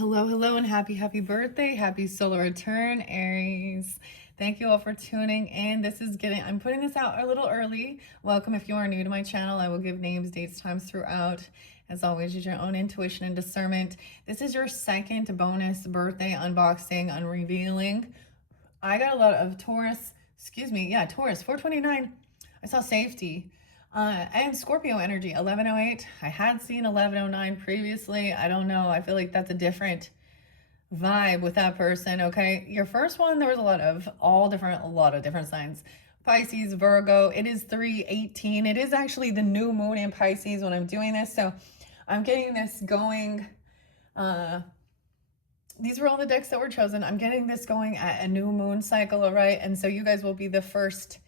Hello, hello, and happy birthday. Happy solar return, Aries. Thank you all for tuning in. I'm putting this out a little early. Welcome if you are new to my channel. I will give names, dates, times throughout. As always, use your own intuition and discernment. This is your second bonus birthday unboxing, unrevealing. I got a lot of Taurus, Taurus, 429. I saw safety. And Scorpio energy, 1108. I had seen 1109 previously. I don't know. I feel like that's a different vibe with that person. Okay. Your first one, there was a lot of different signs. Pisces, Virgo. It is 318. It is actually the new moon in Pisces when I'm doing this. So I'm getting this going. These were all the decks that were chosen. I'm getting this going at a new moon cycle. All right. And so you guys will be the first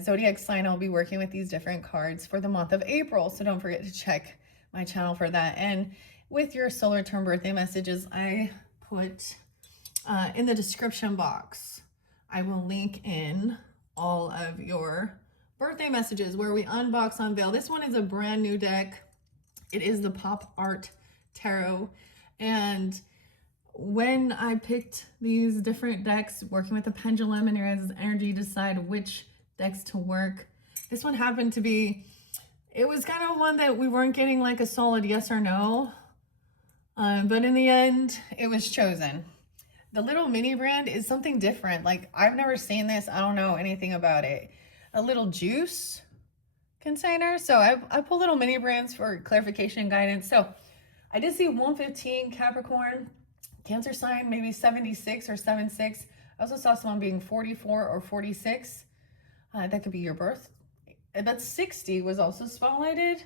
zodiac sign I'll be working with these different cards for the month of April. So don't forget to check my channel for that. And with your solar term birthday messages, I put in the description box, I will link in all of your birthday messages where we unbox, unveil. This one is a brand new deck. It is the Pop Art Tarot. And when I picked these different decks, working with the pendulum and your guys' energy, decide which decks to work. This one happened to be, it was kind of one that we weren't getting like a solid yes or no. But in the end, it was chosen. The little mini brand is something different. Like, I've never seen this. I don't know anything about it. A little juice container. So I pull little mini brands for clarification and guidance. So I did see 115 Capricorn, Cancer sign, maybe 76 or 76. I also saw someone being 44 or 46. That could be your birth. But 60 was also spotlighted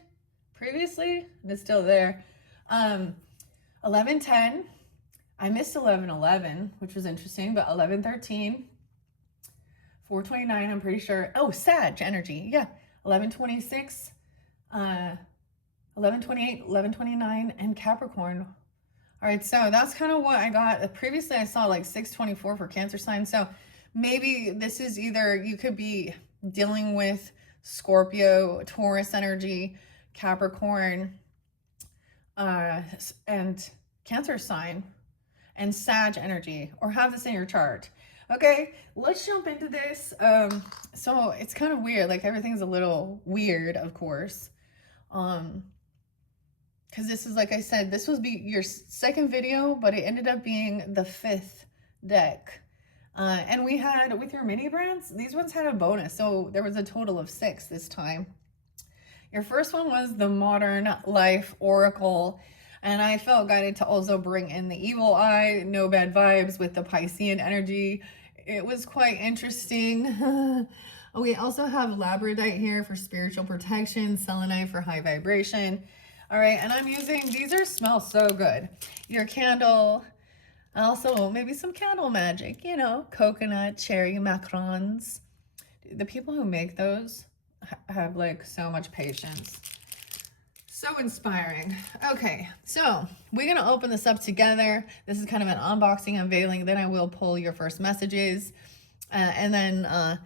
previously, and it's still there. 1110. I missed 1111, which was interesting, but 1113. 429, I'm pretty sure. Oh, Sag energy. Yeah. 1126. 1128, 1129, and Capricorn. All right, so that's kind of what I got. Previously, I saw like 624 for Cancer sign. So maybe this is either, you could be dealing with Scorpio, Taurus energy, Capricorn, and Cancer sign, and Sag energy, or have this in your chart. Okay, let's jump into this. So it's kind of weird. Like, everything's a little weird, of course. Because this is, like I said, this was your second video, but it ended up being the fifth deck. And we had, with your mini brands, these ones had a bonus. So there was a total of 6 this time. Your first one was the Modern Life Oracle. And I felt guided to also bring in the Evil Eye, no bad vibes, with the Piscean energy. It was quite interesting. We also have Labradorite here for spiritual protection, Selenite for high vibration. All right, and I'm using, smell so good. Your candle, also maybe some candle magic, coconut, cherry macarons. The people who make those have like so much patience. So inspiring. Okay, so we're gonna open this up together. This is kind of an unboxing, unveiling. Then I will pull your first messages. And then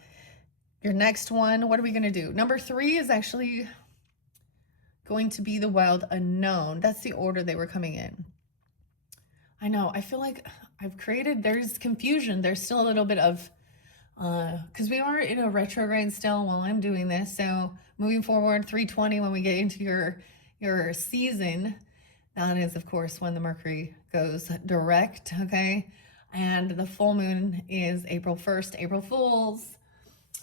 your next one, what are we gonna do? Number 3 is actually going to be the Wild Unknown. That's the order they were coming in. I know, I feel like there's confusion. There's still a little bit of, because we are in a retrograde still while I'm doing this. So moving forward, 320, when we get into your season, that is, of course, when the Mercury goes direct, okay? And the full moon is April 1st, April Fools.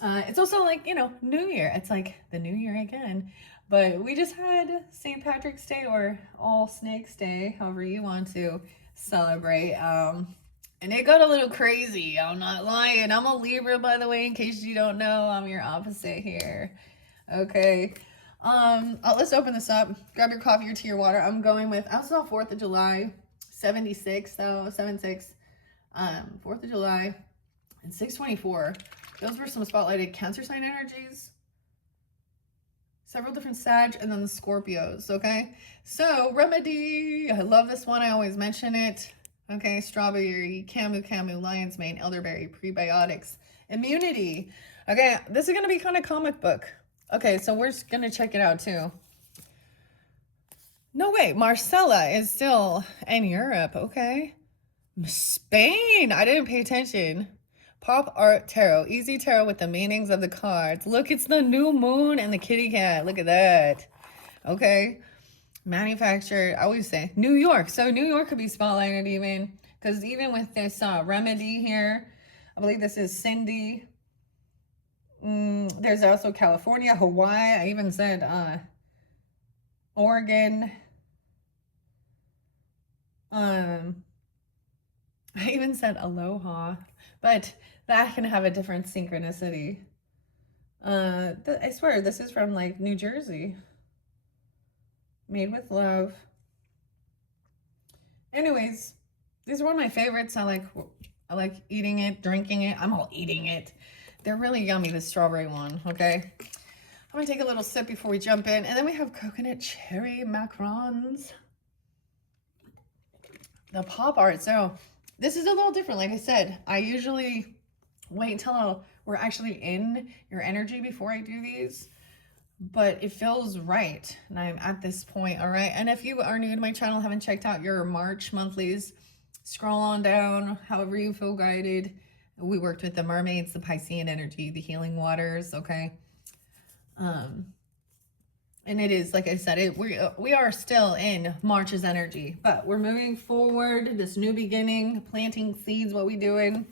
It's also like, New Year. It's like the New Year again. But we just had St. Patrick's Day, or All Snakes Day, however you want to celebrate. And it got a little crazy. I'm not lying. I'm a Libra, by the way, in case you don't know. I'm your opposite here. Okay. Let's open this up. Grab your coffee or tea or water. I'm going with, I saw 4th of July, 76, though, 76. 4th of July, and 624. Those were some spotlighted Cancer sign energies. Several different Sag, and then the Scorpios, okay? So, remedy. I love this one. I always mention it. Okay, strawberry, camu, lion's mane, elderberry, prebiotics, immunity. Okay, this is going to be kind of comic book. Okay, so we're just going to check it out, too. No, wait, Marcella is still in Europe, okay. Spain, I didn't pay attention. Pop Art Tarot, easy tarot with the meanings of the cards. Look, it's the new moon and the kitty cat. Look at that. Okay. Manufactured, I always say New York. So New York could be spotlighted even, because even with this remedy here, I believe this is Cindy. There's also California, Hawaii. I even said Oregon. I even said Aloha, but that can have a different synchronicity. I swear this is from like New Jersey. Made with love. Anyways, these are one of my favorites. I like eating it, drinking it. I'm all eating it. They're really yummy, the strawberry one, okay? I'm gonna take a little sip before we jump in. And then we have coconut cherry macarons. The pop art. So this is a little different. Like I said, I usually wait until we're actually in your energy before I do these. But it feels right, and I'm at this point, all right? And if you are new to my channel, haven't checked out your March monthlies, scroll on down, however you feel guided. We worked with the mermaids, the Piscean energy, the healing waters, okay? And it is, like I said, we are still in March's energy, but we're moving forward, this new beginning, planting seeds, what we doing?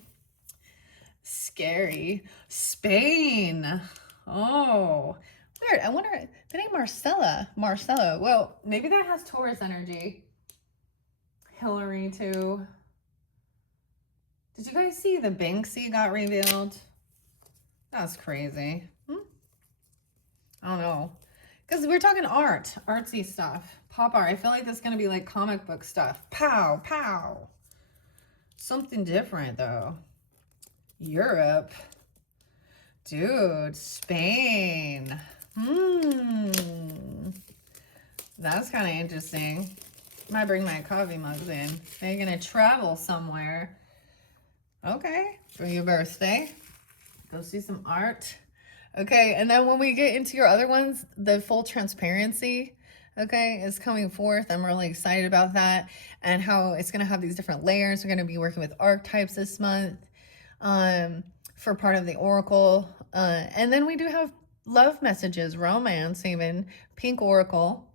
Scary. Spain. Oh, weird. I wonder, the name Marcella. Well, maybe that has Taurus energy. Hillary too. Did you guys see the Banksy got revealed? That's crazy. I don't know. Because we're talking art, artsy stuff, pop art. I feel like that's going to be like comic book stuff. Pow, pow. Something different though. Europe. Dude, Spain. That's kind of interesting. Might bring my coffee mugs in. They're going to travel somewhere. Okay, for your birthday. Go see some art. Okay, and then when we get into your other ones, the full transparency, okay, is coming forth. I'm really excited about that and how it's going to have these different layers. We're going to be working with archetypes this month for part of the oracle. And then we do have love messages, romance even, pink oracle.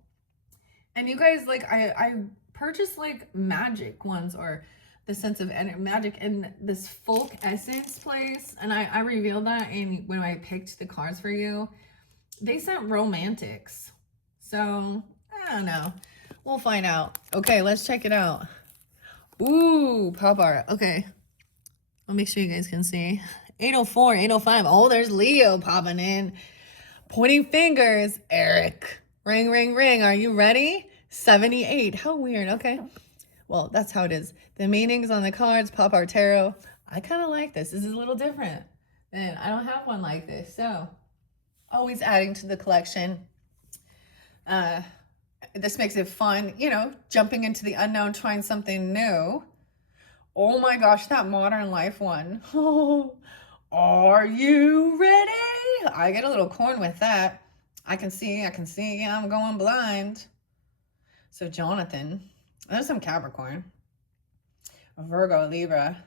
And you guys, like, I purchased like magic ones, or the sense of magic in this folk essence place, and I revealed that in when I picked the cards for you. They sent romantics, so I don't know, we'll find out. Okay, let's check it out. Ooh, pop art. Okay, I'll make sure you guys can see. 804, 805. Oh, there's Leo popping in, pointing fingers. Eric, ring, ring, ring. Are you ready? 78. How weird. Okay, well, that's how it is. The meanings on the cards, Pop Art Tarot. I kind of like this. This is a little different. And I don't have one like this. So, always adding to the collection. This makes it fun, you know, jumping into the unknown, trying something new. Oh my gosh, that Modern Life one. Oh, are you ready? I get a little corn with that. I can see, I'm going blind. So, Jonathan. There's some Capricorn, Virgo, Libra,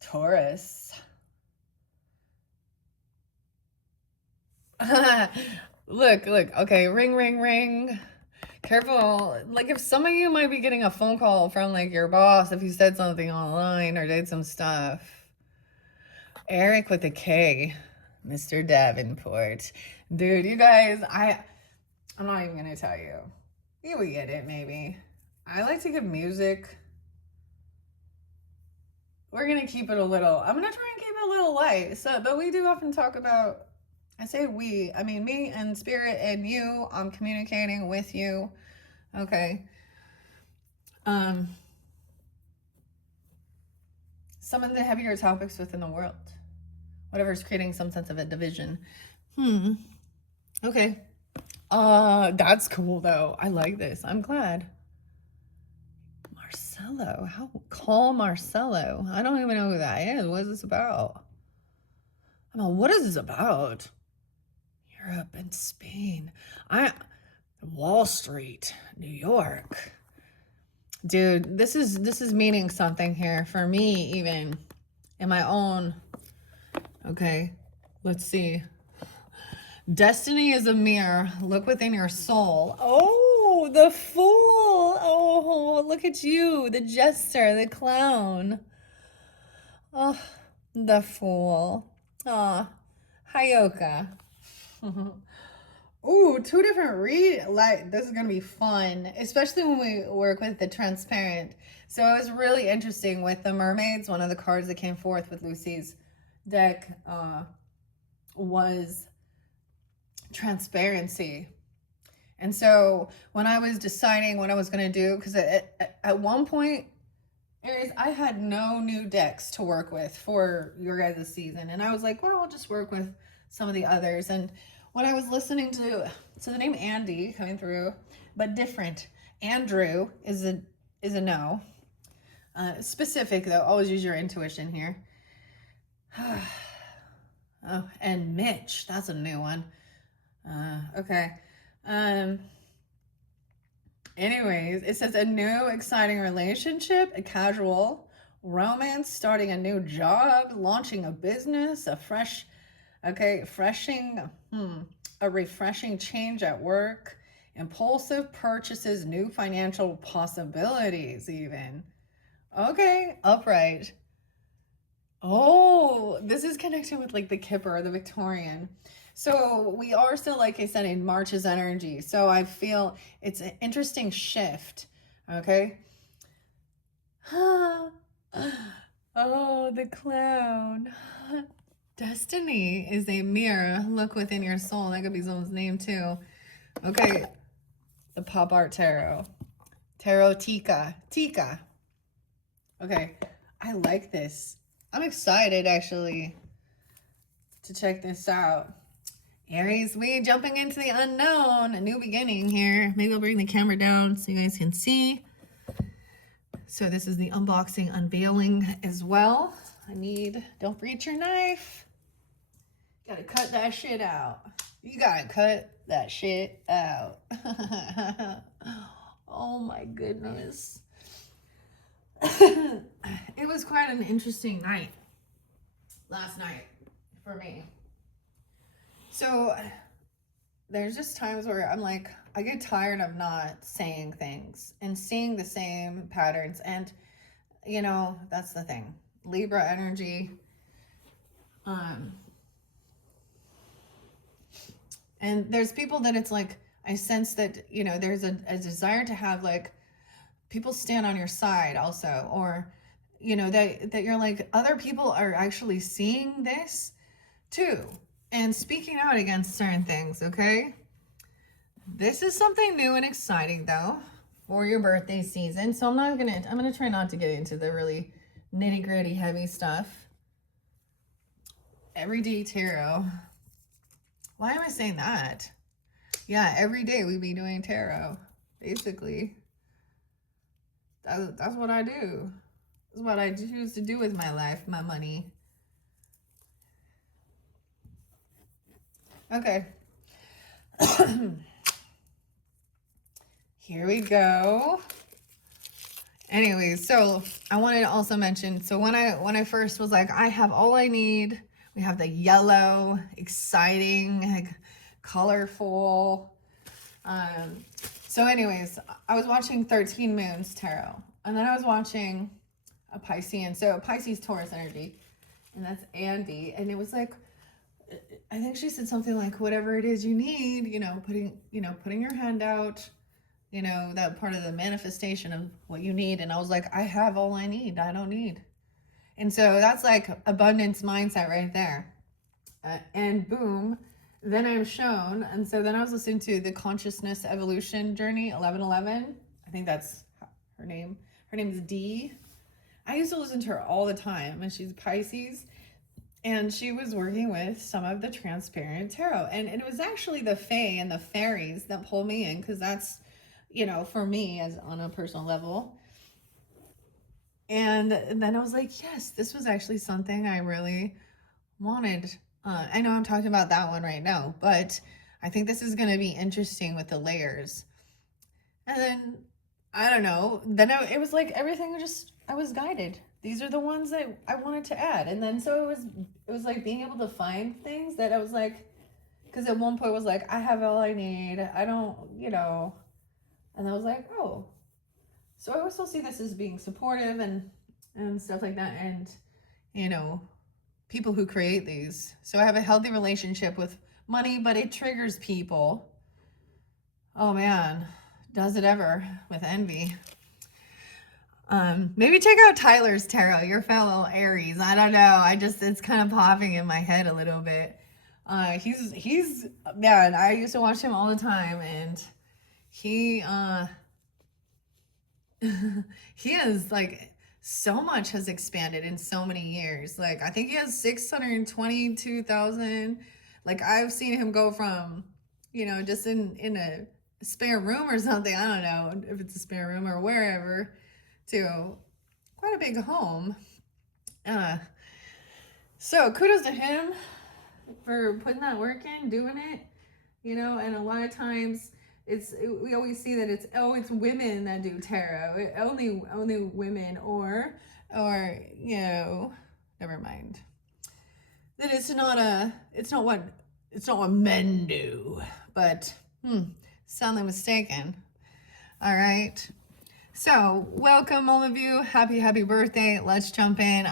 Taurus. Look. Okay, ring, ring, ring. Careful. Like, if some of you might be getting a phone call from like your boss if you said something online or did some stuff. Eric with a K, Mr. Davenport. Dude, you guys, I'm not even gonna tell you. You would get it, maybe. I like to give music. We're gonna keep it a little, I'm gonna try and keep it a little light. So, but we do often talk about, I say we, I mean me and spirit and you. I'm communicating with you. Okay. Some of the heavier topics within the world. Whatever's creating some sense of a division. Okay. That's cool though. I like this. I'm glad. Marcelo. Call Marcelo. I don't even know who that is. What is this about? What is this about? Europe and Spain. Wall Street, New York. Dude, this is meaning something here for me, even in my own. Okay, let's see. Destiny is a mirror. Look within your soul. Oh, the fool. Oh, look at you, the jester, the clown. Oh, the fool. Ah, Hayoka. Ooh, two different this is gonna be fun, especially when we work with the transparent. So it was really interesting with the mermaids. One of the cards that came forth with Lucy's deck was transparency. And so when I was deciding what I was gonna do, because at one point, Aries, I had no new decks to work with for your guys' season. And I was like, well, I'll just work with some of the others. And when I was listening to the name Andy coming through, but different. Andrew is a no. Specific though, always use your intuition here. Oh, and Mitch, that's a new one. Okay. Anyways, it says a new exciting relationship, a casual romance, starting a new job, launching a business, a refreshing change at work, impulsive purchases, new financial possibilities even. Okay, upright. Oh, this is connected with like the Kipper, the Victorian. So we are still, like I said, in March's energy. So I feel it's an interesting shift. Okay. Oh, the clown. Destiny is a mirror. Look within your soul. That could be someone's name too. Okay. The Pop Art Tarot. Tarot Tika. Tika. Okay. I like this. I'm excited actually to check this out. Aries, we jumping into the unknown, a new beginning here. Maybe I'll bring the camera down so you guys can see. So this is the unboxing, unveiling as well. Don't breach your knife. Gotta cut that shit out. You gotta cut that shit out. Oh my goodness. It was quite an interesting night last night for me. So there's just times where I'm like, I get tired of not saying things and seeing the same patterns. And, you know, that's the thing. Libra energy. And there's people that it's like, I sense that, you know, there's a desire to have like people stand on your side also, or, you know, that you're like, other people are actually seeing this too and speaking out against certain things. Okay. This is something new and exciting though for your birthday season. So I'm going to try not to get into the really nitty gritty heavy stuff. Everyday tarot. Why am I saying that? Yeah, every day we be doing tarot, basically. That's what I do. That's what I choose to do with my life, my money. Okay. Here we go. Anyways, so I wanted to also mention, so when I first was like, I have all I need. We have the yellow, exciting, like, colorful. So anyways, I was watching 13 Moons Tarot, and then I was watching a Piscean, so Pisces Taurus energy, and that's Andy, and it was like, I think she said something like, whatever it is you need, putting your hand out, that part of the manifestation of what you need. And I was like, I have all I need. I don't need. And so that's like abundance mindset right there. And boom, then I'm shown. And so then I was listening to the Consciousness Evolution Journey 1111. I think that's her name. Her name is Dee. I used to listen to her all the time, and she's Pisces. And she was working with some of the transparent tarot. And it was actually the Fae and the fairies that pulled me in, because that's, for me, as on a personal level. And then I was like, yes, this was actually something I really wanted. I know I'm talking about that one right now, but I think this is going to be interesting with the layers. And then, I don't know, then it was like everything just, I was guided. These are the ones that I wanted to add. And then so it was like being able to find things that I was like, because at one point it was like, I have all I need. I don't, you know, and I was like, oh. So I also see this as being supportive and stuff like that. And, you know, people who create these. So I have a healthy relationship with money, but it triggers people. Oh man, does it ever with envy. Maybe check out Tyler's tarot, your fellow Aries. I don't know. It's kind of popping in my head a little bit. He's man, I used to watch him all the time, and he he has like so much has expanded in so many years. Like I think he has 622,000. Like I've seen him go from, you know, just in a spare room or something. I don't know if it's a spare room or wherever, to quite a big home. So kudos to him for putting that work in, doing it, you know. And a lot of times we always see that it's women that do tarot, only women, or you know, never mind, that it's not what men do, but soundly mistaken. All right. So, welcome all of you. Happy birthday. Let's jump in.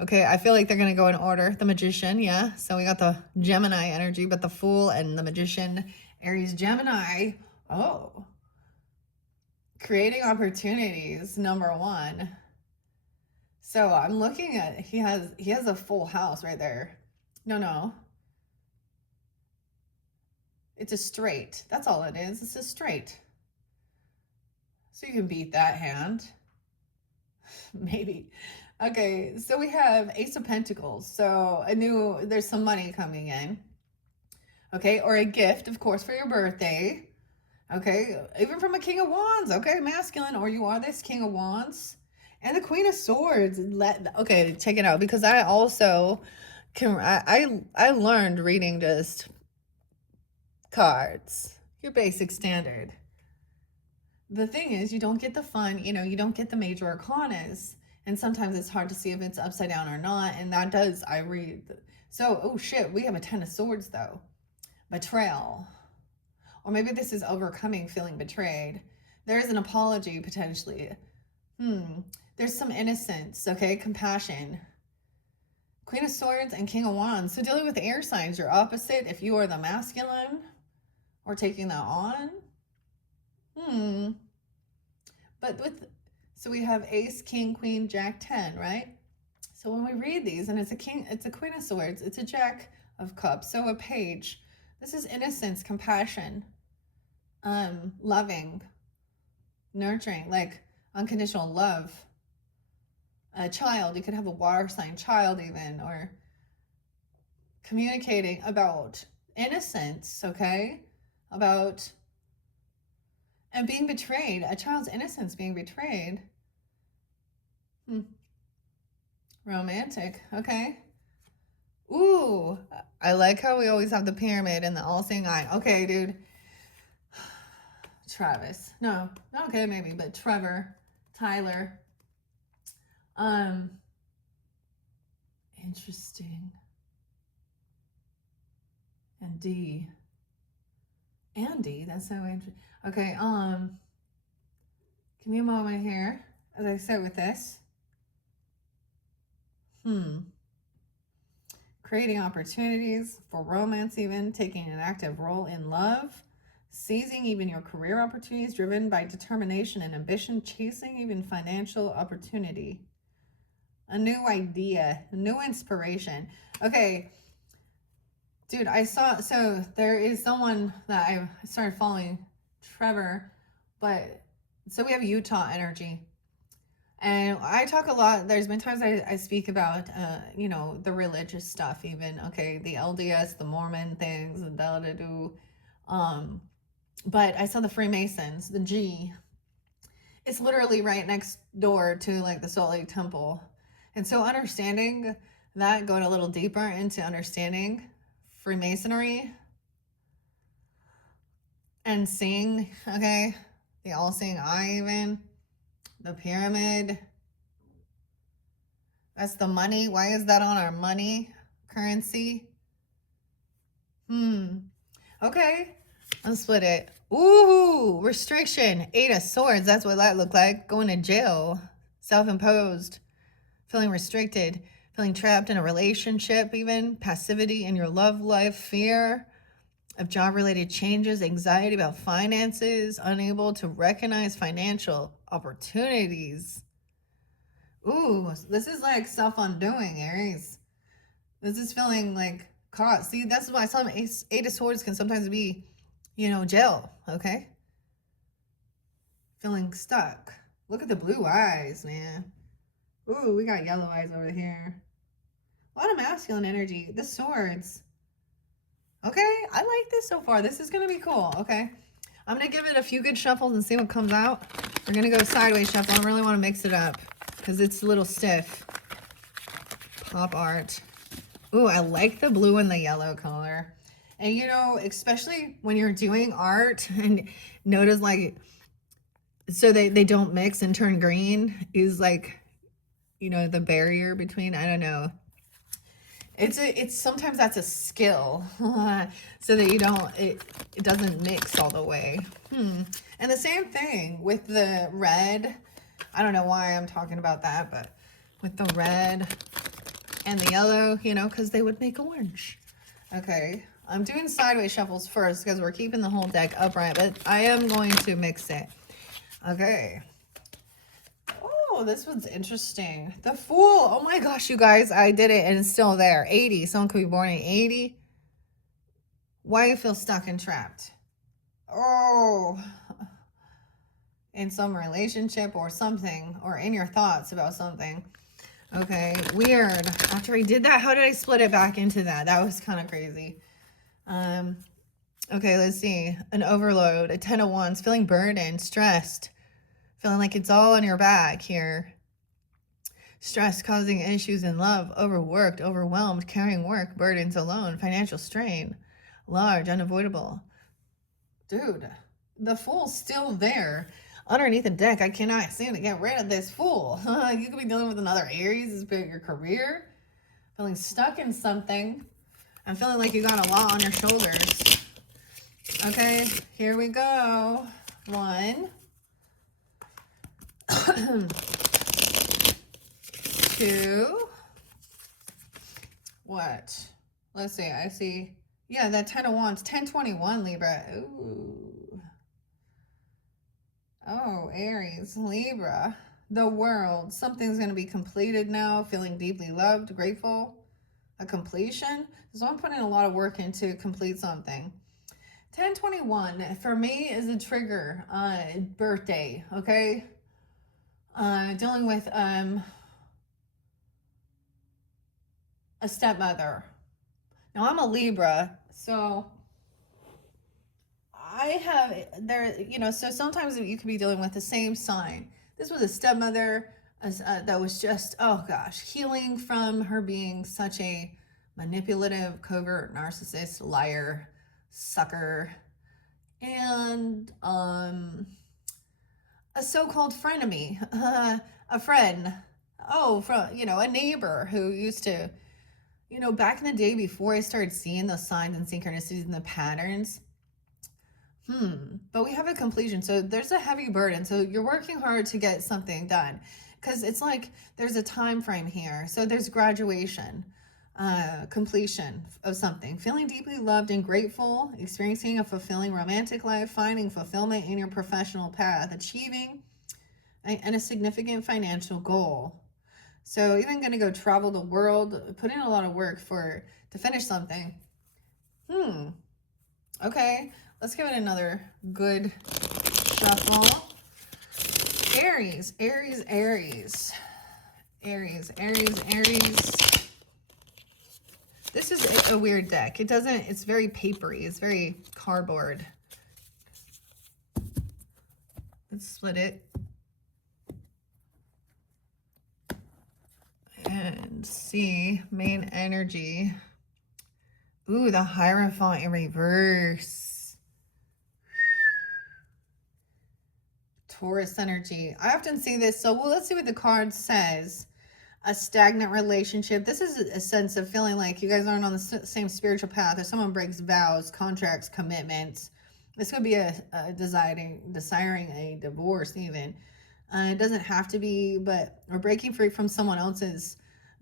Okay, I feel like they're going to go in order. The Magician, yeah. So we got the Gemini energy, but the Fool and the Magician, Aries, Gemini. Oh. Creating opportunities, number one. So I'm looking at, he has a full house right there. No. It's a straight. That's all it is. It's a straight. So you can beat that hand. Maybe. Okay, so we have Ace of Pentacles. So there's some money coming in. Okay, or a gift, of course, for your birthday. Okay, even from a King of Wands. Okay, masculine, or you are this King of Wands. And the Queen of Swords. Okay, check it out, because I also I learned reading just cards. Your basic standard. The thing is, you don't get the fun, you know, you don't get the major arcanas. And sometimes it's hard to see if it's upside down or not. And that does, I read. So, oh shit, we have a 10 of Swords though. Betrayal. Or maybe this is overcoming feeling betrayed. There is an apology potentially. There's some innocence, okay? Compassion. Queen of Swords and King of Wands. So dealing with air signs, you're opposite if you are the masculine or taking that on. But so we have Ace, King, Queen, Jack, 10, right? So when we read these, and it's a King, it's a Queen of Swords, it's a Jack of Cups, so a Page. This is innocence, compassion, loving, nurturing, like unconditional love. A child, you could have a water sign child even, or communicating about innocence, okay? About and being betrayed, a child's innocence being betrayed. Romantic, okay. Ooh, I like how we always have the pyramid and the all-seeing eye. Okay, dude. Travis. No, okay, maybe, but Trevor, Tyler. Interesting. And D. Andy, that's so interesting. Okay, give me a moment here, as I said with this. Creating opportunities for romance, even taking an active role in love, seizing even your career opportunities, driven by determination and ambition, chasing even financial opportunity, a new idea, a new inspiration. Okay, dude, so there is someone that I started following, Trevor, but so we have Utah energy. And I talk a lot, there's been times I speak about, you know, the religious stuff even, okay, the LDS, the Mormon things, and da-da-do. But I saw the Freemasons, the G. It's literally right next door to, like, the Salt Lake Temple. And so understanding that, going a little deeper into understanding Freemasonry, and seeing, okay? The all-seeing eye even. The pyramid. That's the money. Why is that on our money currency? Okay. Let's split it. Ooh, restriction. 8 of Swords. That's what that looked like. Going to jail. Self-imposed. Feeling restricted. Feeling trapped in a relationship even. Passivity in your love life. Fear of job-related changes. Anxiety about finances. Unable to recognize financial opportunities. Ooh, this is like self-undoing, Aries. This is feeling like caught. See, that's why some Eight of Swords can sometimes be, you know, jail, okay? Feeling stuck. Look at the blue eyes, man. Ooh, we got yellow eyes over here. A lot of masculine energy. The Swords. Okay, I like this so far. This is going to be cool, okay? I'm going to give it a few good shuffles and see what comes out. We're going to go sideways shuffle. I really want to mix it up because it's a little stiff. Pop art. Ooh, I like the blue and the yellow color. And you know, especially when you're doing art and notice like, so they don't mix and turn green is like, you know, the barrier between, I don't know. It's sometimes that's a skill so that you don't, it doesn't mix all the way. And the same thing with the red. I don't know why I'm talking about that, but with the red and the yellow, you know, because they would make orange. Okay, I'm doing sideways shuffles first because we're keeping the whole deck upright, but I am going to mix it. Okay. Oh, this one's interesting. The Fool. Oh my gosh, you guys, I did it and it's still there. 80. Someone could be born in 80. Why you feel stuck and trapped? Oh, in some relationship or something, or in your thoughts about something. Okay, weird. After I did that, how did I split it back into that? That was kind of crazy. Okay, let's see. An overload, a 10 of Wands, feeling burdened, stressed, feeling like it's all on your back here. Stress causing issues in love, overworked, overwhelmed, carrying work, burdens alone, financial strain, large, unavoidable. Dude, the Fool's still there. Underneath the deck, I cannot seem to get rid of this Fool. You could be dealing with another Aries. This is your career. Feeling stuck in something. I'm feeling like you got a lot on your shoulders. Okay, here we go. 1, 2. What? Let's see. I see. Yeah, that 10 of Wands. 1021 Libra. Ooh. Oh, Aries, Libra. The World. Something's going to be completed now. Feeling deeply loved, grateful. A completion. So I'm putting a lot of work into complete something. 1021 for me is a trigger. Birthday. Okay. Dealing with a stepmother. Now I'm a Libra, so I have there, you know, so sometimes you could be dealing with the same sign. This was a stepmother that was just, oh gosh, healing from her being such a manipulative, covert, narcissist, liar, sucker, and a so-called frenemy, a friend, oh, from, you know, a neighbor who used to, you know, back in the day before I started seeing the signs and synchronicities and the patterns. But we have a completion. So there's a heavy burden. So you're working hard to get something done because it's like there's a time frame here. So there's graduation, completion of something, feeling deeply loved and grateful, experiencing a fulfilling romantic life, finding fulfillment in your professional path, achieving and a significant financial goal. So even going to go travel the world, put in a lot of work to finish something. Okay, let's give it another good shuffle. Aries, Aries, Aries. Aries, Aries, Aries. This is a weird deck. It doesn't, it's very papery. It's very cardboard. Let's split it. And see, main energy. Ooh, the Hierophant in reverse. Taurus energy. I often see this. So let's see what the card says. A stagnant relationship. This is a sense of feeling like you guys aren't on the same spiritual path, or someone breaks vows, contracts, commitments. This could be a desiring a divorce even. It doesn't have to be, but we're breaking free from someone else's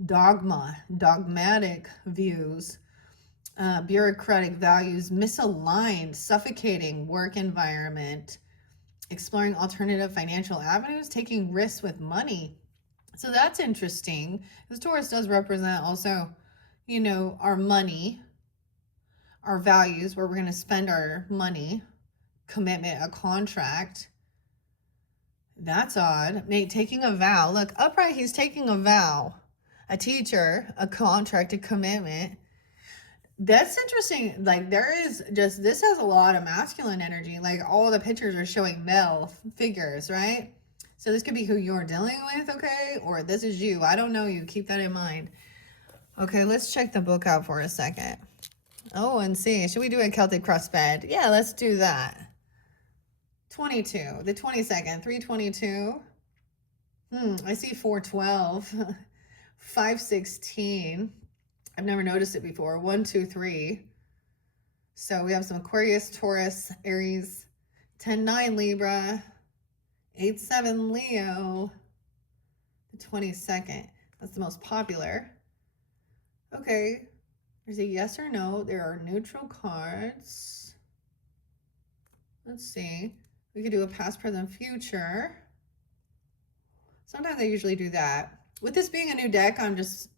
dogmatic views, bureaucratic values, misaligned, suffocating work environment, exploring alternative financial avenues, taking risks with money. So that's interesting, because Taurus does represent also, you know, our money, our values, where we're going to spend our money, commitment, a contract. That's odd. Nate taking a vow. Look, upright, he's taking a vow. A teacher, a contract, a commitment. That's interesting. Like, there is just, this has a lot of masculine energy. Like, all the pictures are showing male figures, right? So this could be who you're dealing with, okay? Or this is you. I don't know you. Keep that in mind. Okay, let's check the book out for a second. Oh, and see. Should we do a Celtic cross bed? Yeah, let's do that. 22. The 22nd. 322. I see 412. 516. I've never noticed it before. 1, 2, 3. So we have some Aquarius, Taurus, Aries. 10, 9, Libra. 8, 7, Leo. The 22nd. That's the most popular. Okay. There's a yes or no. There are neutral cards. Let's see. We could do a past, present, future. Sometimes I usually do that. With this being a new deck, I'm just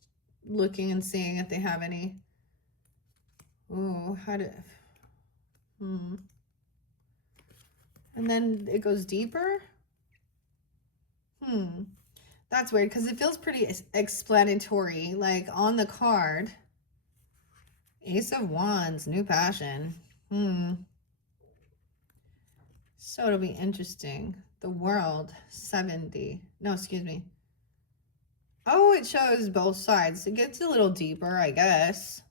looking and seeing if they have any. Ooh, how to... And then it goes deeper. That's weird, because it feels pretty explanatory. Like, on the card, Ace of Wands, new passion. So it'll be interesting. The World, 70. No, excuse me. Oh, it shows both sides. It gets a little deeper, I guess.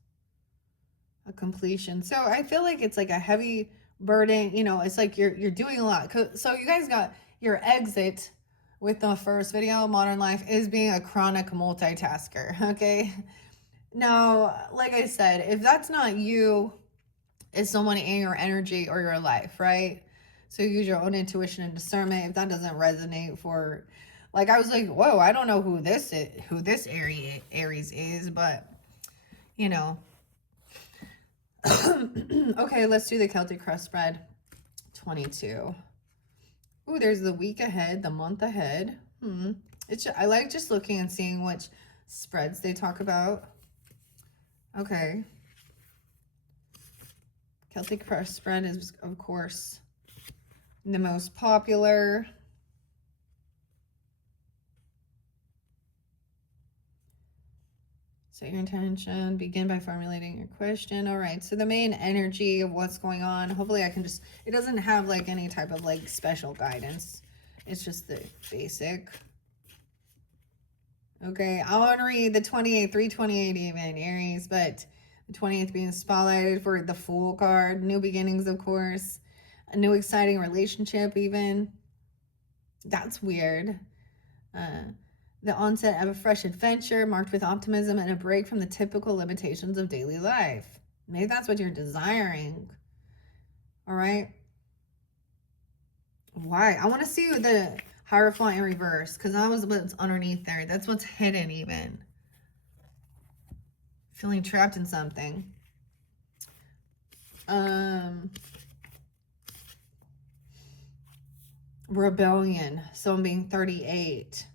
A completion. So I feel like it's like a heavy burden. You know, it's like you're doing a lot. So you guys got your exit with the first video. Modern life is being a chronic multitasker. Okay. Now, like I said, if that's not you, it's someone in your energy or your life, right? So use your own intuition and discernment. If that doesn't resonate for, like, I was like, whoa, I don't know who this Aries is, but you know. Okay, let's do the Celtic cross spread. 22. Ooh, there's the week ahead, the month ahead. I like just looking and seeing which spreads they talk about. Okay. Celtic cross spread is, of course, the most popular. Set your intention. Begin by formulating your question. All right. So the main energy of what's going on. Hopefully I can just... It doesn't have like any type of like special guidance. It's just the basic. Okay. I want to read the 28th, 328 even, Aries. But the 28th being spotlighted for the Fool card. New beginnings, of course. A new exciting relationship even. That's weird. The onset of a fresh adventure marked with optimism and a break from the typical limitations of daily life. Maybe that's what you're desiring. All right. Why? I want to see the Hierophant in reverse, because that was what's underneath there. That's what's hidden even. Feeling trapped in something. Rebellion. So I'm being 38.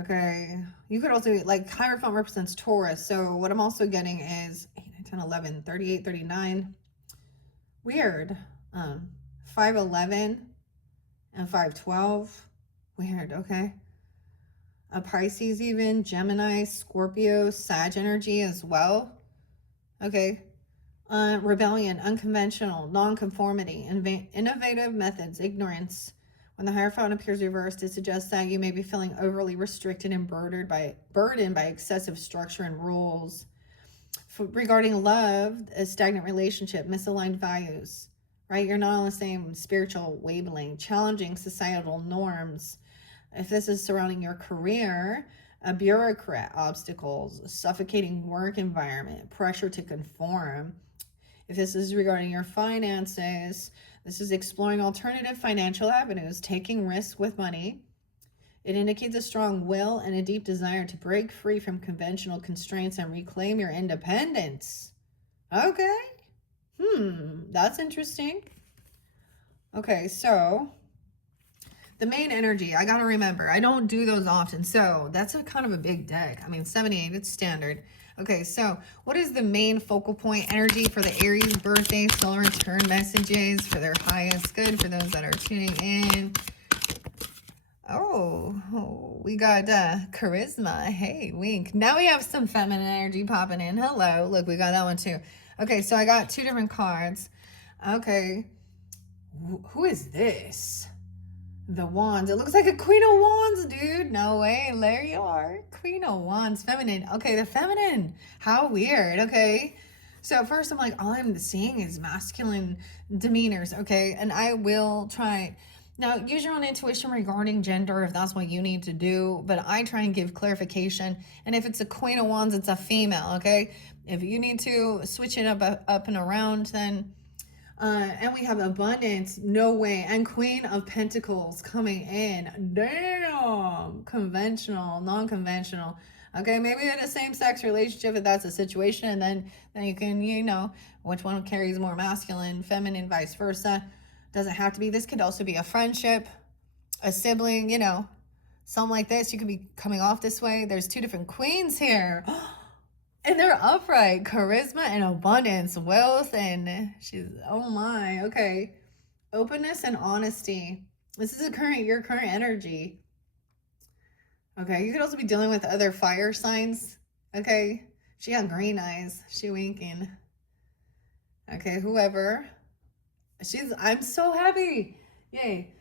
Okay, you could also, like, Hierophant represents Taurus. So what I'm also getting is 8, 9, 10, 11, 38, 39. Weird. 511 and 512. Weird, okay. A Pisces even, Gemini, Scorpio, Sag energy as well. Okay. Rebellion, unconventional, non-conformity, innovative methods, ignorance. When the Hierophant appears reversed, it suggests that you may be feeling overly restricted and burdened by excessive structure and rules. Regarding love, a stagnant relationship, misaligned values, right? You're not on the same spiritual wavelength, challenging societal norms. If this is surrounding your career, a bureaucrat, obstacles, suffocating work environment, pressure to conform. If this is regarding your finances, this is exploring alternative financial avenues, taking risks with money. It indicates a strong will and a deep desire to break free from conventional constraints and reclaim your independence. Okay. That's interesting. Okay, so the main energy, I gotta remember, I don't do those often, so that's a kind of a big deck. I mean, 78, it's standard. Okay, so what is the main focal point energy for the Aries birthday solar return messages for their highest good for those that are tuning in? Oh, we got charisma. Hey, wink. Now we have some feminine energy popping in. Hello. Look, we got that one too. Okay, so I got 2 different cards. Okay. Who is this? The Wands. It looks like a Queen of Wands, dude. No way. There you are. Queen of Wands. Feminine. Okay, the feminine. How weird. Okay. So at first I'm like, all I'm seeing is masculine demeanors. Okay. And I will try. Now, use your own intuition regarding gender if that's what you need to do. But I try and give clarification. And if it's a Queen of Wands, it's a female. Okay. If you need to switch it up and around, then... and we have abundance, no way, and Queen of Pentacles coming in. Damn, conventional, non-conventional. Okay, maybe in a same-sex relationship if that's a situation, and then you can, you know, which one carries more masculine, feminine, vice versa. Doesn't have to be. This could also be a friendship, a sibling, you know, something like this. You could be coming off this way. There's 2 different queens here. And they're upright, charisma and abundance, wealth, and she's, oh my, okay. Openness and honesty. This is your current energy. Okay, you could also be dealing with other fire signs. Okay, she got green eyes. She winking. Okay, whoever. I'm so happy. Yay.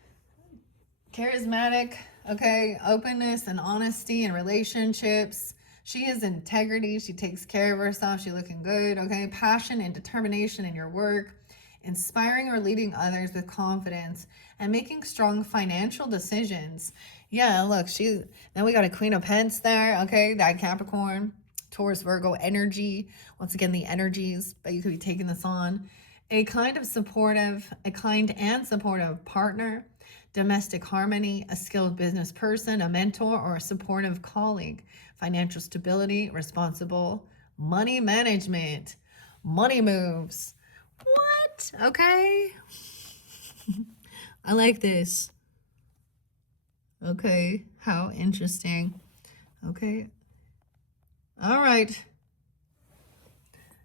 Charismatic, okay, openness and honesty in relationships. She has integrity. She takes care of herself. She's looking good. Okay. Passion and determination in your work. Inspiring or leading others with confidence. And making strong financial decisions. Yeah, look. Then we got a Queen of Pence there. Okay. That Capricorn, Taurus, Virgo energy. Once again, the energies. But you could be taking this on. A kind and supportive partner. Domestic harmony. A skilled business person. A mentor or a supportive colleague. Financial stability, responsible money management, money moves. What? Okay. I like this. Okay. How interesting. Okay. All right.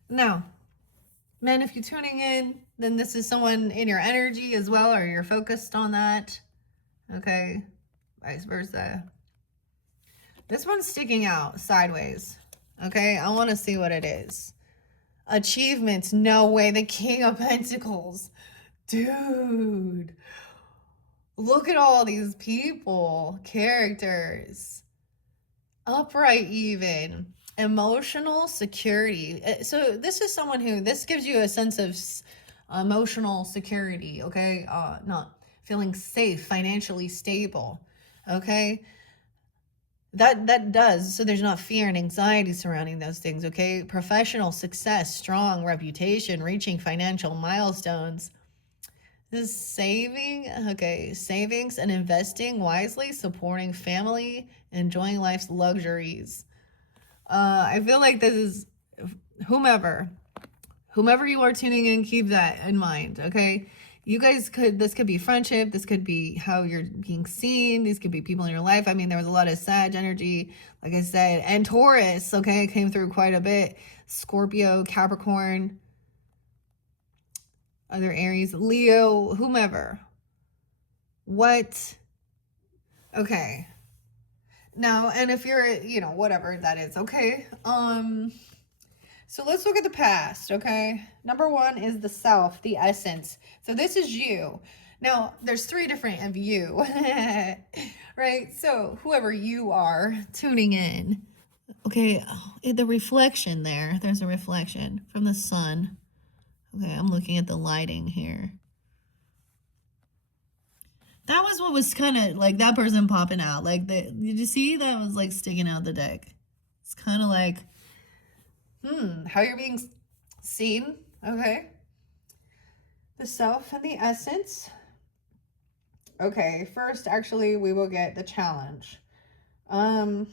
Now, men, if you're tuning in, then this is someone in your energy as well, or you're focused on that. Okay. Vice versa. This one's sticking out sideways. Okay, I want to see what it is. Achievements, no way. The King of Pentacles. Dude. Look at all these people. Characters. Upright even. Emotional security. So this is someone who, this gives you a sense of emotional security, okay? Not feeling safe, financially stable, okay? That does, so there's not fear and anxiety surrounding those things, okay? Professional success, strong reputation, reaching financial milestones. This is savings and investing wisely, supporting family, enjoying life's luxuries. I feel like this is whomever you are tuning in, keep that in mind, okay? You guys this could be friendship. This could be how you're being seen. These could be people in your life. I mean, there was a lot of Sag energy, like I said, and Taurus, okay, came through quite a bit. Scorpio, Capricorn, other Aries, Leo, whomever. What? Okay. Now, and if you're, you know, whatever that is, okay? So let's look at the past, okay? Number 1 is the self, the essence. So this is you. Now, there's 3 different of you, right? So whoever you are tuning in, okay, the reflection there's a reflection from the sun. Okay, I'm looking at the lighting here. That was what was kind of like that person popping out. Like, did you see that was like sticking out the deck? It's kind of like, how you're being seen. Okay. The self and the essence. Okay, first, actually, we will get the challenge. Maybe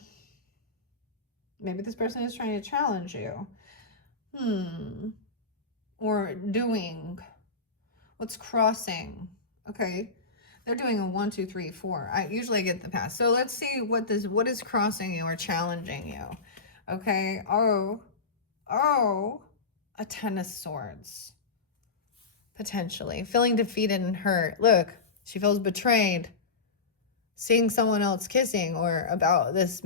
this person is trying to challenge you. Or doing. What's crossing? Okay. They're doing a 1, 2, 3, 4. I usually get the pass. So let's see what is crossing you or challenging you. Okay. Oh, a 10 of swords. Potentially. Feeling defeated and hurt. Look, she feels betrayed. Seeing someone else kissing, or about this,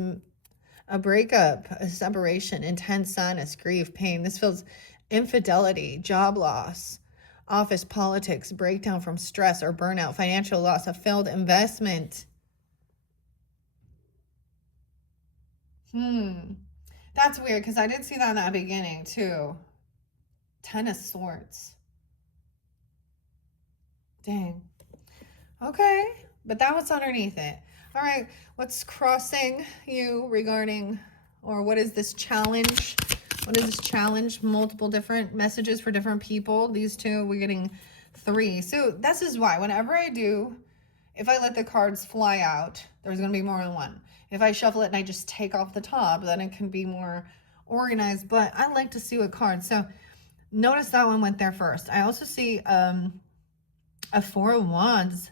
a breakup, a separation, intense sadness, grief, pain. This feels infidelity, job loss, office politics, breakdown from stress or burnout, financial loss, a failed investment. That's weird because I did see that in the beginning too. 10 of swords. Dang. Okay, but that was underneath it. All right, what's crossing you regarding, or what is this challenge? What is this challenge? Multiple different messages for different people. These two, we're getting 3. So this is why whenever I do, if I let the cards fly out, there's going to be more than one. If I shuffle it and I just take off the top, then it can be more organized. But I like to see what cards. So notice that one went there first. I also see a 4 of Wands.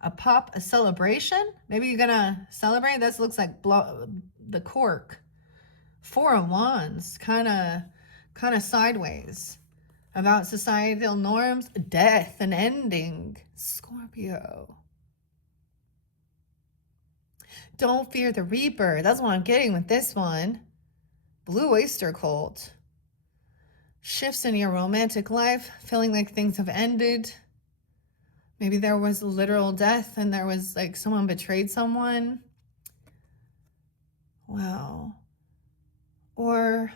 A celebration. Maybe you're gonna celebrate. This looks like the cork. 4 of Wands, kind of sideways. About societal norms, death, an ending. Scorpio. Don't fear the reaper. That's what I'm getting with this one. Blue oyster cult. Shifts in your romantic life, feeling like things have ended. Maybe there was literal death and there was like someone betrayed someone. Wow. Or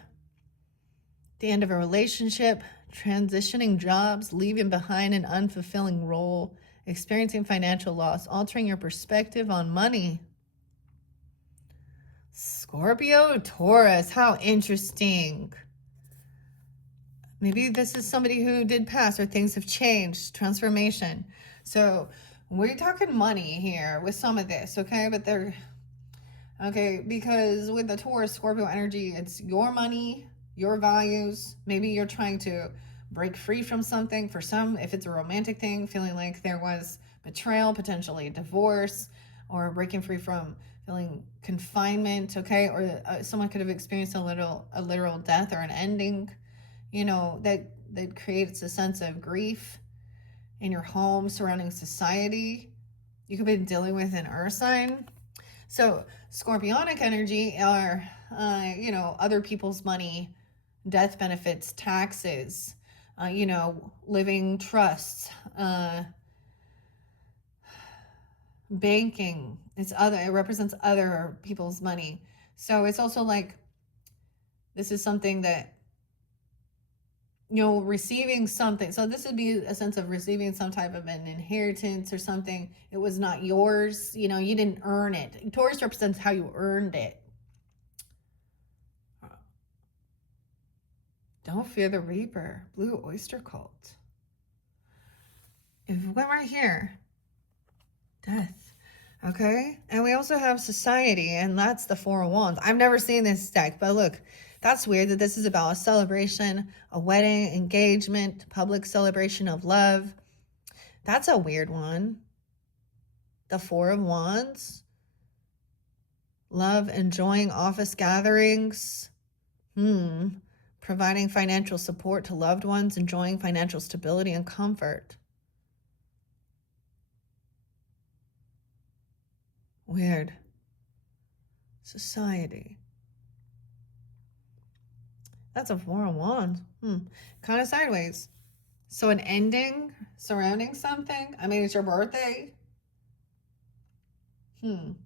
the end of a relationship, transitioning jobs, leaving behind an unfulfilling role, experiencing financial loss, altering your perspective on money. Scorpio, Taurus, how interesting. Maybe this is somebody who did pass or things have changed, transformation. So we're talking money here with some of this, okay? But they're, okay, because with the Taurus, Scorpio energy, it's your money, your values. Maybe you're trying to break free from something. For some, if it's a romantic thing, feeling like there was betrayal, potentially divorce, or breaking free from feeling confinement, okay? Or someone could have experienced a literal death or an ending, you know, that creates a sense of grief in your home, surrounding society. You could be dealing with an earth sign. So scorpionic energy are, you know, other people's money, death benefits, taxes, you know, living trusts, banking. It represents other people's money. So it's also like, this is something that, you know, receiving something. So this would be a sense of receiving some type of an inheritance or something. It was not yours. You know, you didn't earn it. Taurus represents how you earned it. Don't fear the reaper. Blue oyster cult. If we went right here, death. Okay. And we also have society, and that's the 4 of Wands. I've never seen this deck, but look, that's weird that this is about a celebration, a wedding, engagement, public celebration of love. That's a weird one. The 4 of Wands. Love, enjoying office gatherings. Providing financial support to loved ones, enjoying financial stability and comfort. Weird. Society. That's a 4 of Wands. Kind of sideways. So an ending surrounding something. I mean, it's your birthday. Feeling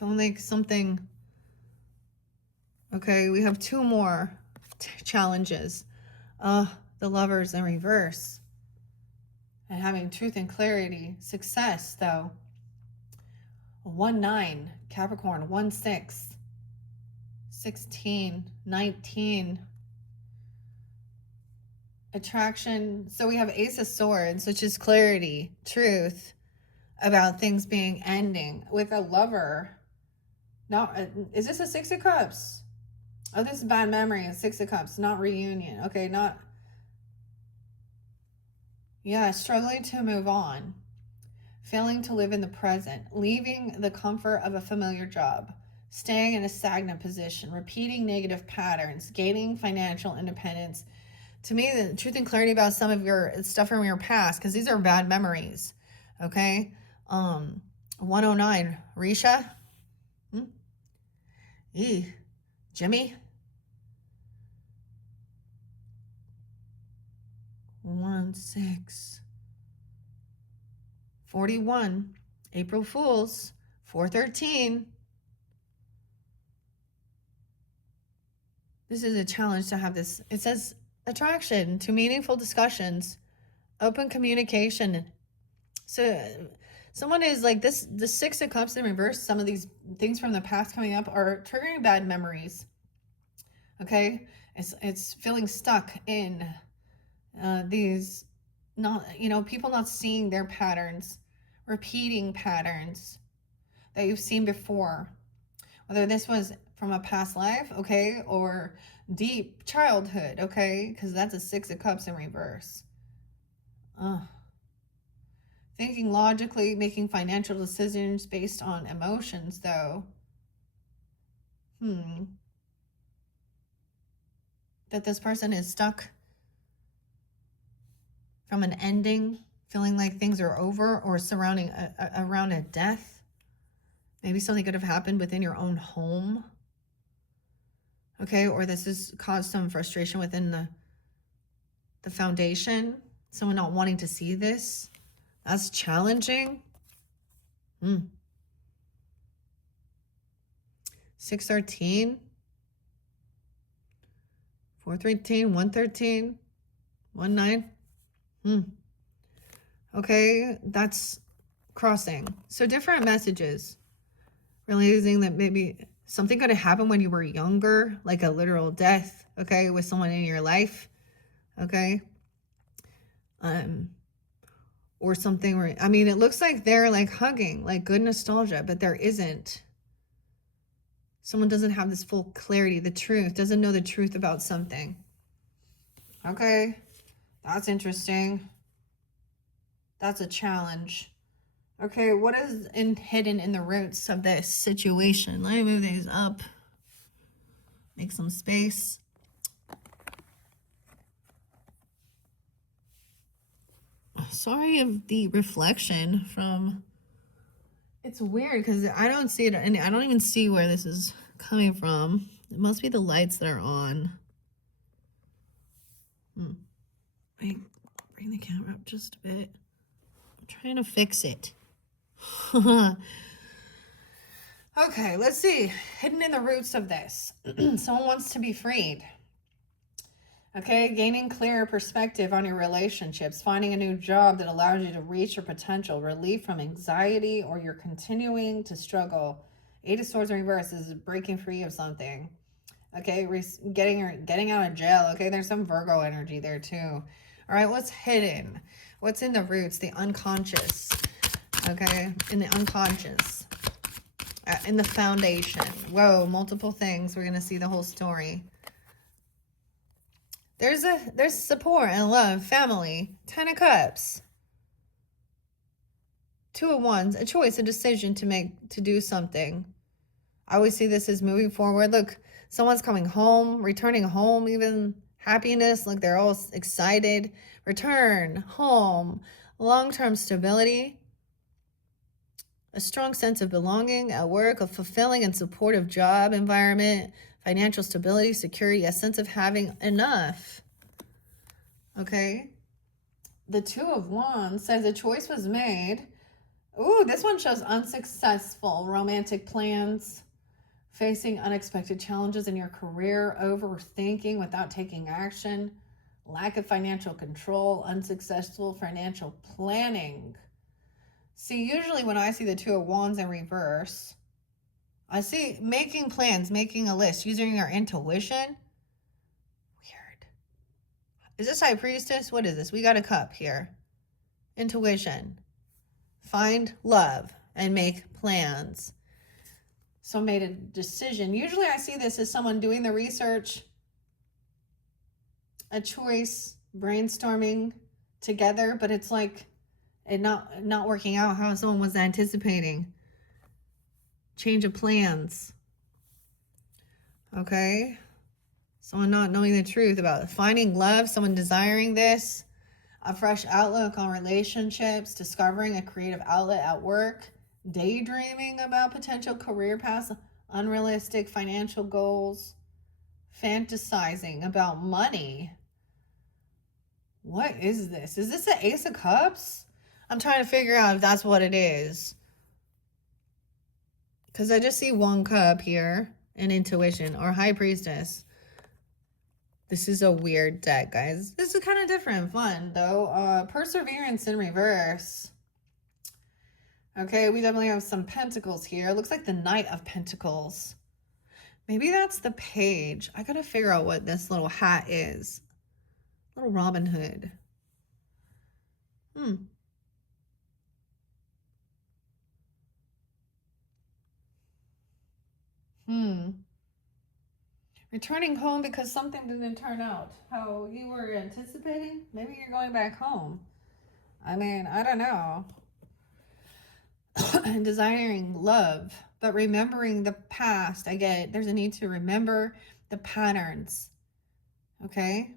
like something. Okay, we have 2 more challenges. The Lovers in reverse. and having truth and clarity. Success, though. 1-9, Capricorn. 1-6, 16, 19. Attraction. So we have Ace of Swords, which is clarity, truth about things being ending. With a lover. Not, is this a Six of Cups? Oh, this is bad memory. A Six of Cups, not reunion. Okay, not. Yeah, struggling to move on. Failing to live in the present. Leaving the comfort of a familiar job. Staying in a stagnant position. Repeating negative patterns. Gaining financial independence. To me, the truth and clarity about some of your stuff from your past, because these are bad memories. Okay? 109. Risha? Jimmy? 1-6. 41. April Fools. 4-13. This is a challenge to have this. It says attraction to meaningful discussions, open communication. So someone is like this, the Six of Cups in reverse. Some of these things from the past coming up are triggering bad memories. Okay. It's feeling stuck in these, not, people not seeing their patterns, repeating patterns that you've seen before, whether this was from a past life, okay, or deep childhood, okay, because that's a Six of Cups in reverse. Thinking logically, making financial decisions based on emotions, though. That this person is stuck from an ending, feeling like things are over, or surrounding around a death. Maybe something could have happened within your own home. Okay, or this has caused some frustration within the foundation. Someone not wanting to see this. That's challenging. 6-13. 4-13. 1-13. 1-9. Okay, that's crossing. So different messages. Realizing that maybe something could have happened when you were younger, like a literal death, okay, with someone in your life, okay? Or something where, I mean, it looks like they're like hugging, like good nostalgia, but there isn't. Someone doesn't have this full clarity, the truth, doesn't know the truth about something. Okay, that's interesting. That's a challenge. Okay, what is hidden in the roots of this situation? Let me move these up. Make some space. Sorry of the reflection from... It's weird because I don't see it, and I don't even see where this is coming from. It must be the lights that are on. Wait, bring the camera up just a bit. I'm trying to fix it. Okay, let's see. Hidden in the roots of this. Someone wants to be freed. Okay, gaining clearer perspective on your relationships, finding a new job that allows you to reach your potential, relief from anxiety, or you're continuing to struggle. 8 of Swords in reverse is breaking free of something. Okay, getting out of jail. Okay, there's some Virgo energy there too. All right, what's hidden? What's in the roots? The unconscious. Okay, in the unconscious. In the foundation. Whoa, multiple things. We're going to see the whole story. There's support and love, family. 10 of Cups. 2 of Wands, a choice, a decision to make, to do something. I always see this as moving forward. Look, someone's coming home, returning home, even happiness. Look, they're all excited. Return home, long-term stability, a strong sense of belonging at work, a fulfilling and supportive job environment, financial stability, security, a sense of having enough. Okay. The 2 of Wands says a choice was made. Ooh, this one shows unsuccessful romantic plans, facing unexpected challenges in your career, overthinking without taking action, lack of financial control, unsuccessful financial planning. See, usually when I see the Two of Wands in reverse, I see making plans, making a list, using our intuition. Weird. Is this High Priestess? What is this? We got a cup here. Intuition. Find love and make plans. So made a decision. Usually I see this as someone doing the research, a choice, brainstorming together, but it's like it not working out how someone was anticipating. Change of plans. Okay. Someone not knowing the truth about it. Finding love, someone desiring this, a fresh outlook on relationships, discovering a creative outlet at work, daydreaming about potential career paths, unrealistic financial goals, fantasizing about money. What is this? Is this the Ace of Cups? I'm trying to figure out if that's what it is. Because I just see one cup here and intuition or High Priestess. This is a weird deck, guys. This is kind of different, fun though. Perseverance in reverse. Okay, we definitely have some pentacles here. It looks like the Knight of Pentacles. Maybe that's the page. I gotta figure out what this little hat is. Little Robin Hood. Returning home because something didn't turn out how you were anticipating. Maybe you're going back home. I mean, I don't know. Desiring love, but remembering the past. I get it. There's a need to remember the patterns. Okay?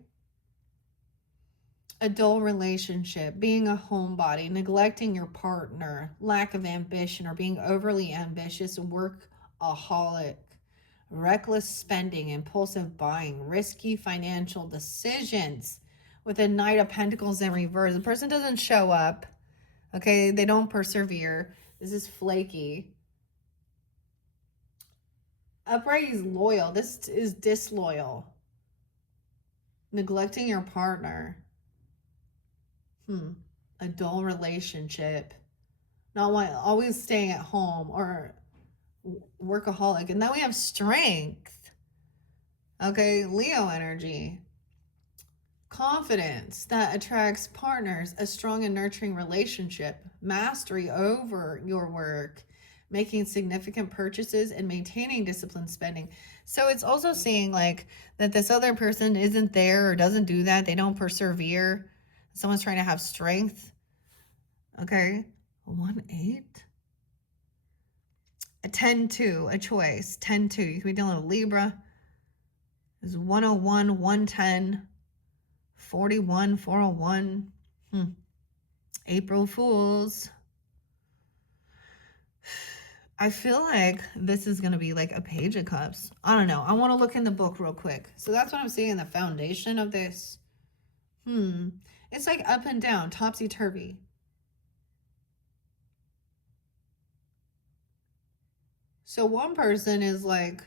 A dull relationship, being a homebody, neglecting your partner, lack of ambition or being overly ambitious, workaholic, reckless spending, impulsive buying, risky financial decisions. With a Knight of Pentacles in reverse, the person doesn't show up. Okay, they don't persevere. This is flaky. Upright is loyal. This is disloyal. Neglecting your partner. A dull relationship. Not always staying at home or workaholic. And then we have strength. Okay, Leo energy. Confidence that attracts partners, a strong and nurturing relationship, mastery over your work, making significant purchases and maintaining disciplined spending. So it's also seeing like that this other person isn't there or doesn't do that. They don't persevere. Someone's trying to have strength. Okay. 1-8. A 10-2, a choice. 10-2. You can be dealing with Libra. There's 101, 110, 41, 401. April Fools. I feel like this is going to be like a Page of Cups. I don't know. I want to look in the book real quick. So that's what I'm seeing in the foundation of this. It's like up and down, topsy-turvy. So one person is like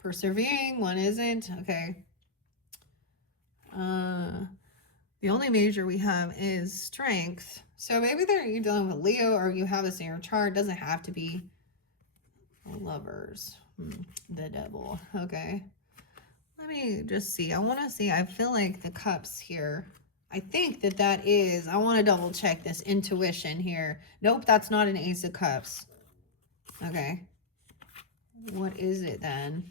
persevering, one isn't. Okay. The only major we have is strength. So maybe you're dealing with Leo or you have this in your chart. It doesn't have to be Lovers. The Devil. Okay. Let me just see. I want to see. I feel like the cups here. I think that is. I want to double check this intuition here. Nope, that's not an Ace of Cups. Okay. What is it then?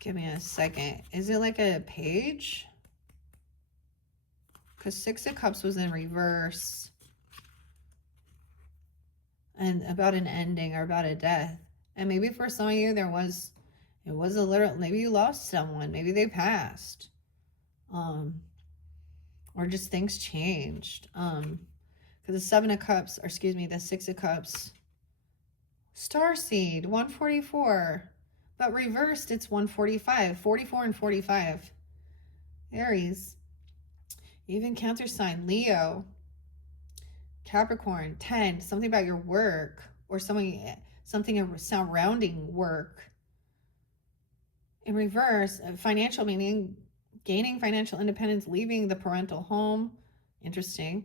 Give me a second. Is it like a page? Because 6 of Cups was in reverse. And about an ending or about a death. And maybe for some of you, it was a little, maybe you lost someone. Maybe they passed. Or just things changed. Because the 7 of Cups, or excuse me, the 6 of Cups. Starseed, 144. But reversed, it's 145. 44 and 45. Aries. Even Cancer sign, Leo. Capricorn, 10. Something about your work or something surrounding work. In reverse, financial meaning gaining financial independence, leaving the parental home. Interesting.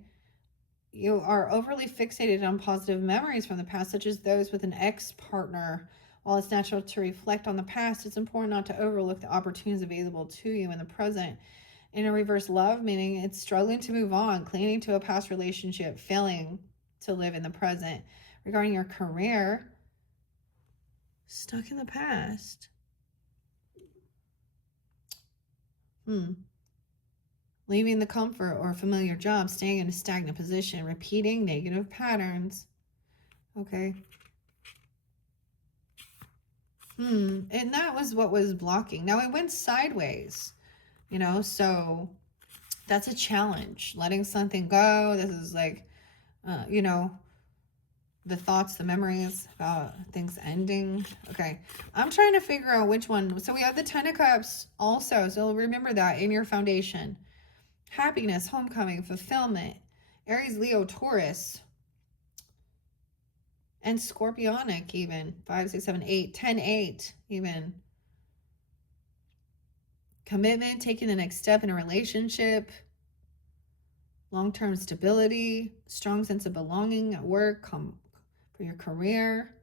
You are overly fixated on positive memories from the past, such as those with an ex-partner. While it's natural to reflect on the past, it's important not to overlook the opportunities available to you in the present. In a reverse, love meaning it's struggling to move on, clinging to a past relationship, failing to live in the present. Regarding your career, stuck in the past. Leaving the comfort or familiar job, staying in a stagnant position, repeating negative patterns. Okay. And that was what was blocking. Now it went sideways, you know, so that's a challenge. Letting something go. This is like, you know, the thoughts, the memories about things ending. Okay. I'm trying to figure out which one. So we have the Ten of Cups also. So remember that in your foundation. Happiness, homecoming, fulfillment. Aries, Leo, Taurus. And Scorpionic even. 5, 6, 7, 8. 10, 8 even. Commitment, taking the next step in a relationship. Long-term stability. Strong sense of belonging at work. For your career.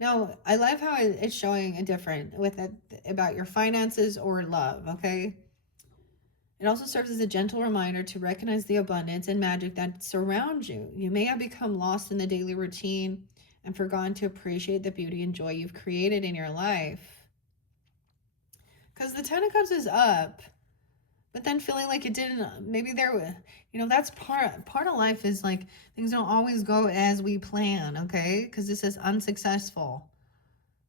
Now, I love how it's showing a different with it about your finances or love, okay? It also serves as a gentle reminder to recognize the abundance and magic that surrounds you. You may have become lost in the daily routine and forgotten to appreciate the beauty and joy you've created in your life. Because the Ten of Cups is up, but then feeling like it didn't, maybe there, you know, that's part of life is like things don't always go as we plan, okay? Because this is unsuccessful.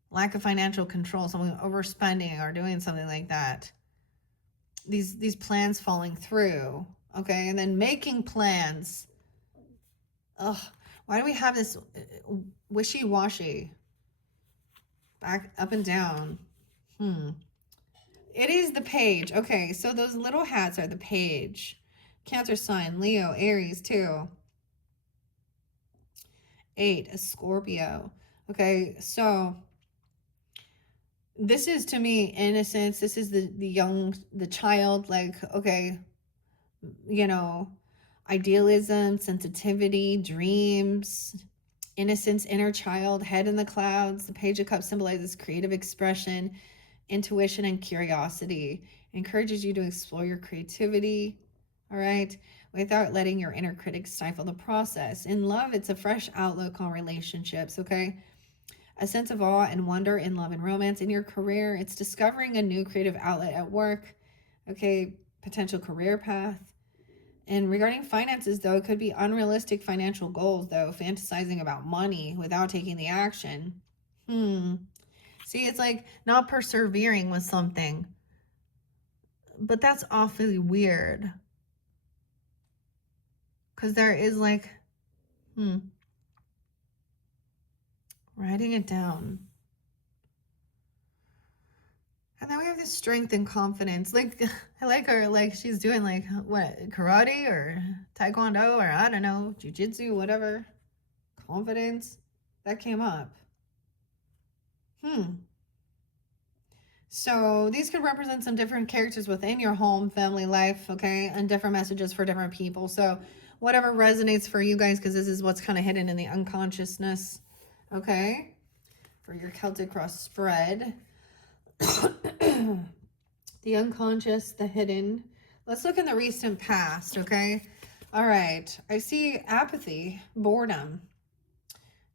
Lack of financial control, someone overspending or doing something like that. These plans falling through, okay? And then making plans. Ugh, why do we have this wishy-washy? Back, up and down. It is the page. Okay, so those little hats are the page. Cancer sign, Leo, Aries, 2. 8, a Scorpio. Okay, so this is to me innocence. This is the child, like, okay, you know, idealism, sensitivity, dreams, innocence, inner child, head in the clouds. The Page of Cups symbolizes creative expression, intuition, and curiosity. It encourages you to explore your creativity, all right, without letting your inner critic stifle the process. In love, it's a fresh outlook on relationships, okay? A sense of awe and wonder in love and romance. In your career, it's discovering a new creative outlet at work, okay, potential career path. And regarding finances, though, it could be unrealistic financial goals, though, fantasizing about money without taking the action. See, it's like not persevering with something. But that's awfully weird. Because there is like, writing it down. And then we have this strength and confidence. Like, I like her, like she's doing like, what, karate or taekwondo or I don't know, jujitsu, whatever. Confidence. That came up. So these could represent some different characters within your home, family life, okay? And different messages for different people. So whatever resonates for you guys, because this is what's kind of hidden in the unconsciousness, okay? For your Celtic cross spread. The unconscious, the hidden. Let's look in the recent past, okay? All right. I see apathy, boredom.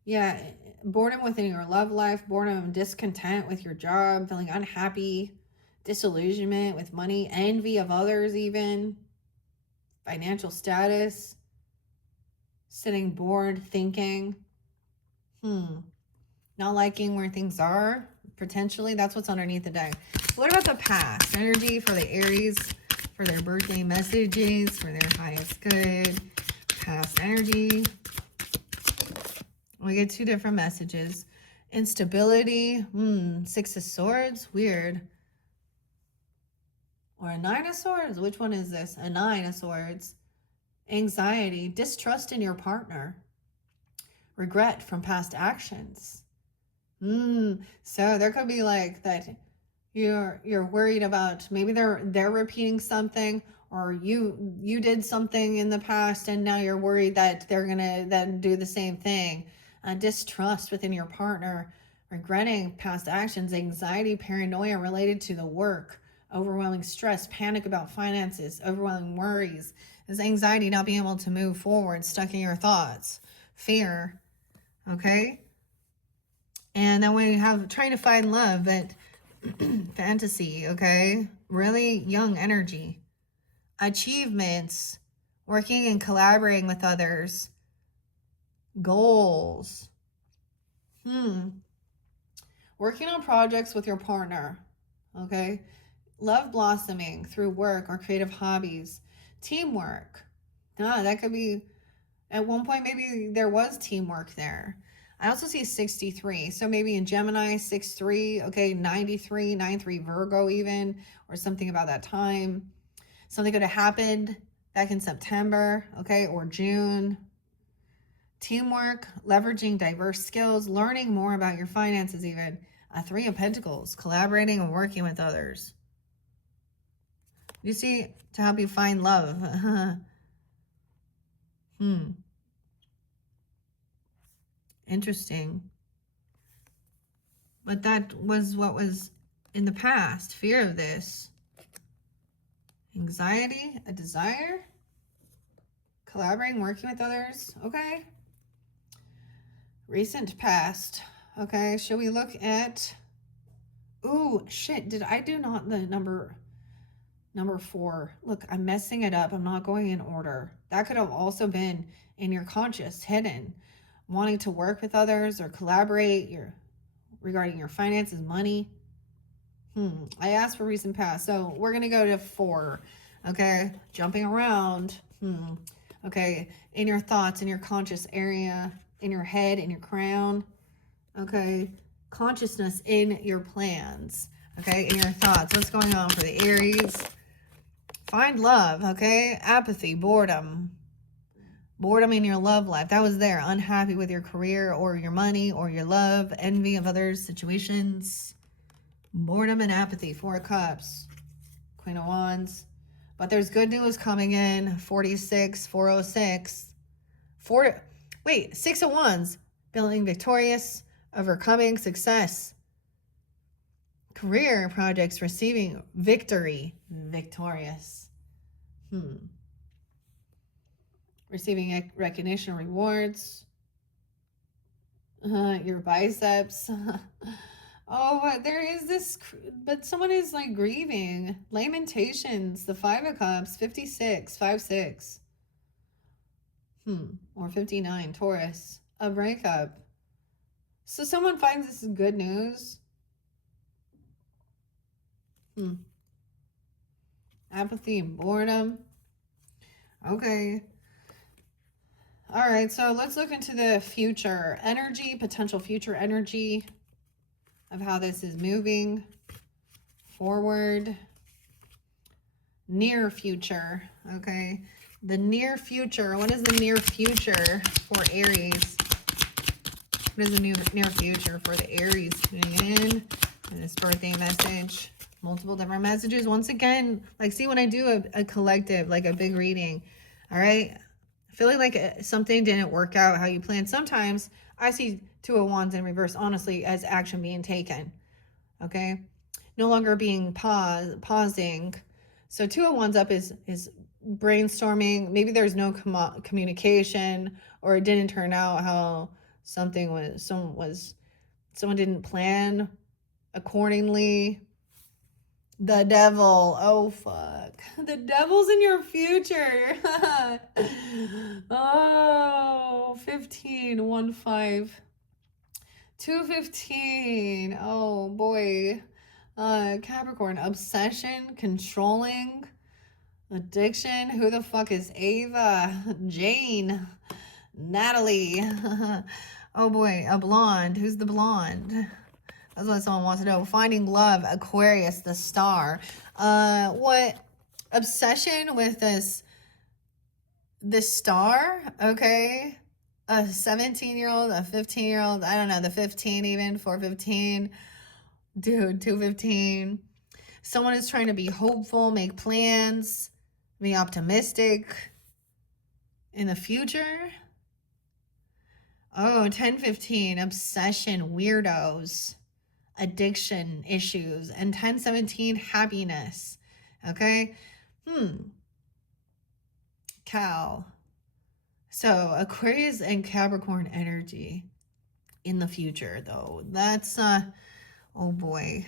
Yeah, boredom within your love life, boredom, discontent with your job, feeling unhappy, disillusionment with money, envy of others even, financial status, sitting bored, thinking, not liking where things are, potentially. That's what's underneath the deck. What about the past? Energy for the Aries, for their birthday messages, for their highest good. Past energy. We get 2 different messages. Instability. 6 of Swords. Weird. Or a 9 of Swords. Which one is this? A 9 of Swords. Anxiety. Distrust in your partner. Regret from past actions. So there could be like that, You're worried about maybe they're repeating something, or you did something in the past and now you're worried that they're gonna then do the same thing. Distrust within your partner, regretting past actions, anxiety, paranoia related to the work, overwhelming stress, panic about finances, overwhelming worries, is anxiety, not being able to move forward, stuck in your thoughts, fear. Okay. And then we have trying to find love, but fantasy, okay? Really young energy. Achievements, working and collaborating with others. Goals. Working on projects with your partner, okay? Love blossoming through work or creative hobbies. Teamwork. That could be, at one point, maybe there was teamwork there. I also see 63. So maybe in Gemini, 6-3, okay, 93, 9-3 Virgo even, or something about that time. Something could have happened back in September, okay, or June. Teamwork, leveraging diverse skills, learning more about your finances even. 3 of Pentacles, collaborating and working with others. You see, to help you find love. Interesting. But that was what was in the past. Fear of this. Anxiety, a desire. Collaborating, working with others. Okay. Recent past. Okay. Should we look at... Ooh, shit. Did I do not the number 4? Look, I'm messing it up. I'm not going in order. That could have also been in your conscious, hidden. Wanting to work with others or collaborate regarding your finances, money. I asked for recent past. So we're going to go to 4. Okay. Jumping around. Okay. In your thoughts, in your conscious area, in your head, in your crown. Okay. Consciousness in your plans. Okay. In your thoughts. What's going on for the Aries? Find love. Okay. Apathy, boredom. Boredom in your love life. That was there. Unhappy with your career or your money or your love. Envy of others' situations. Boredom and apathy. 4 of Cups. Queen of Wands. But there's good news coming in. 46, 406. 6 of Wands. Feeling victorious. Overcoming success. Career projects receiving victory. Victorious. Receiving recognition, rewards. Your biceps. Oh, there is this, but someone is like grieving. Lamentations, the 5 of Cups, 56, 5-6. Or 59, Taurus, a breakup. So someone finds this is good news. Apathy and boredom. Okay. All right, so let's look into the future energy, potential future energy of how this is moving forward. Near future, okay? The near future. What is the near future for Aries? What is the near future for the Aries tuning in this birthday message? Multiple different messages. Once again, like, see, when I do a collective, like a big reading, all right? Feeling like something didn't work out how you planned. Sometimes I see 2 of Wands in reverse, honestly, as action being taken. Okay? No longer being pausing. So 2 of Wands up is brainstorming. Maybe there's no communication, or it didn't turn out how someone didn't plan accordingly. The devil. Oh, fuck. The devil's in your future. Oh, 15, 1-5. 215. Oh, boy. Capricorn. Obsession, controlling, addiction. Who the fuck is Ava? Jane. Natalie. Oh, boy. A blonde. Who's the blonde? That's what someone wants to know. Finding love, Aquarius, the star. What obsession with this star? Okay, a 17-year-old, a 15-year-old. I don't know, the 15 even, 415. Dude, 215. Someone is trying to be hopeful, make plans, be optimistic in the future. Oh, 1015, obsession, weirdos, addiction issues, and 1017, happiness. Okay? Cal. So, Aquarius and Capricorn energy in the future, though. That's, oh boy.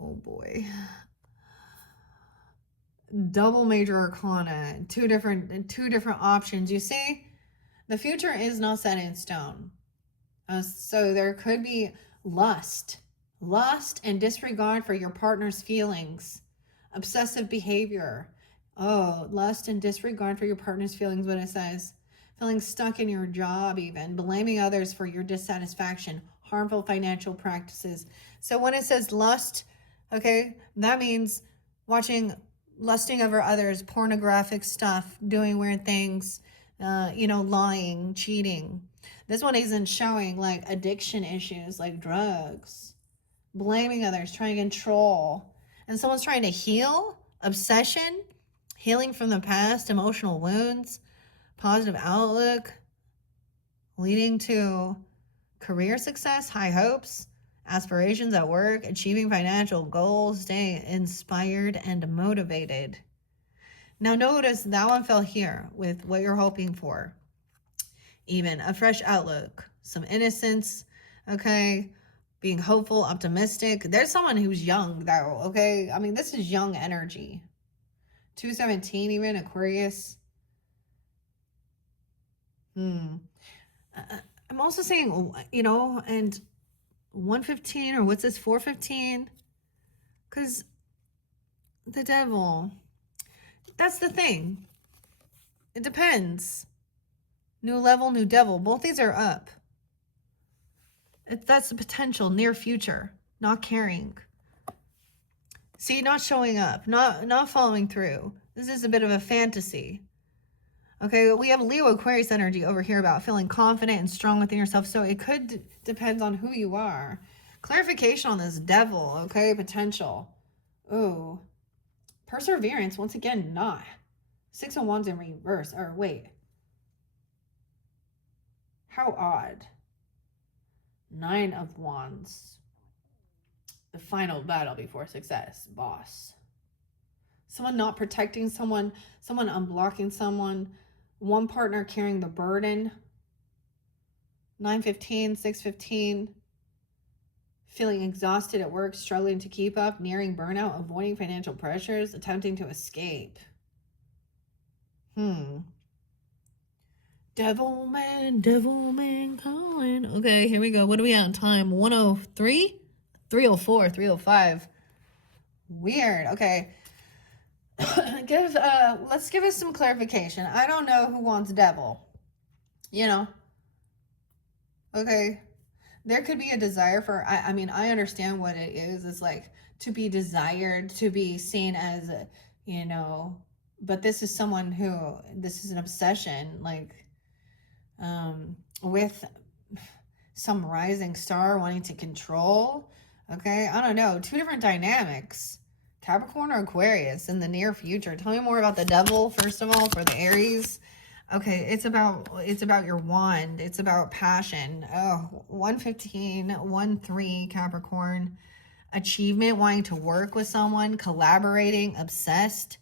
Oh boy. Double major arcana, two different options. You see, the future is not set in stone. So there could be lust and disregard for your partner's feelings, obsessive behavior. Oh, lust and disregard for your partner's feelings, what it says. Feeling stuck in your job, even blaming others for your dissatisfaction, harmful financial practices. So when it says lust, okay, that means lusting over others, pornographic stuff, doing weird things, lying, cheating. This one isn't showing like addiction issues like drugs, blaming others, trying to control. And someone's trying to heal, obsession, healing from the past, emotional wounds, positive outlook, leading to career success, high hopes, aspirations at work, achieving financial goals, staying inspired and motivated. Now notice that one fell here with what you're hoping for. Even a fresh outlook, some innocence, okay? Being hopeful, optimistic. There's someone who's young though, okay? I mean, this is young energy. 217 even, Aquarius. I'm also saying, and 115 or what's this, 415? Because the devil, that's the thing. It depends. New level, new devil. Both these are up. That's the potential, near future. Not caring. See, not showing up. Not following through. This is a bit of a fantasy. Okay, we have Leo Aquarius energy over here about feeling confident and strong within yourself. So it could depend on who you are. Clarification on this devil, okay? Potential. Ooh. Perseverance, once again, not. 6 of Wands in reverse. Or wait. How odd. 9 of Wands. The final battle before success. Boss. Someone not protecting someone unblocking someone, one partner carrying the burden. 915, 615. Feeling exhausted at work, struggling to keep up, nearing burnout, avoiding financial pressures, attempting to escape. Devil man calling. Okay, here we go. What are we at on time? 103? 304, 305. Weird. Okay. Let's give us some clarification. I don't know who wants devil. Okay. There could be a desire for, I mean, I understand what it is. It's like to be desired, to be seen as, but this is someone who, this is an obsession, like, with some rising star wanting to control. Okay. I don't know. 2 different dynamics. Capricorn or Aquarius in the near future. Tell me more about the devil, first of all, for the Aries. Okay, it's about your wand. It's about passion. Oh, 115, 13 Capricorn. Achievement, wanting to work with someone, collaborating, obsessed,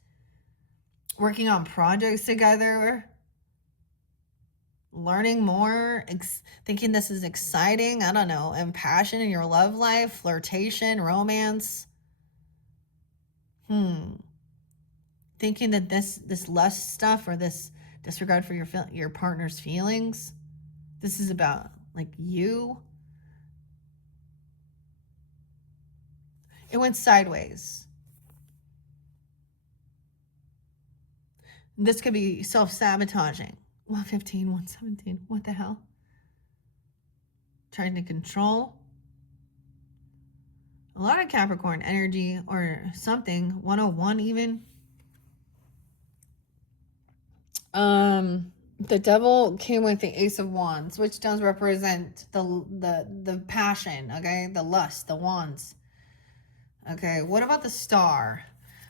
working on projects together, learning more, thinking this is exciting. I don't know, and passion in your love life, flirtation, romance. Thinking that this lust stuff or this disregard for your partner's feelings, this is about like you. It went sideways. This could be self-sabotaging. 115, 117. What the hell? Trying to control. A lot of Capricorn energy or something. 101 even. The devil came with the Ace of Wands, which does represent the passion, okay? The lust, the wands. Okay, what about the Star?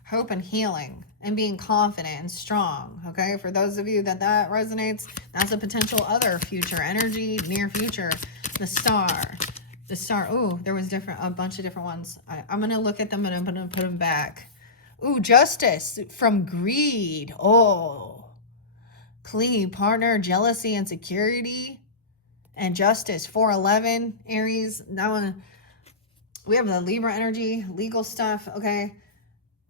Hope and healing and being confident and strong, okay? For those of you that resonates, that's a potential other future energy, near future. The Star. The Star. Oh, there was a bunch of different ones. I'm going to look at them and I'm going to put them back. Ooh, Justice from greed. Oh. Clingy partner, jealousy, insecurity, and justice. 411, Aries. That one, we have the Libra energy, legal stuff, okay?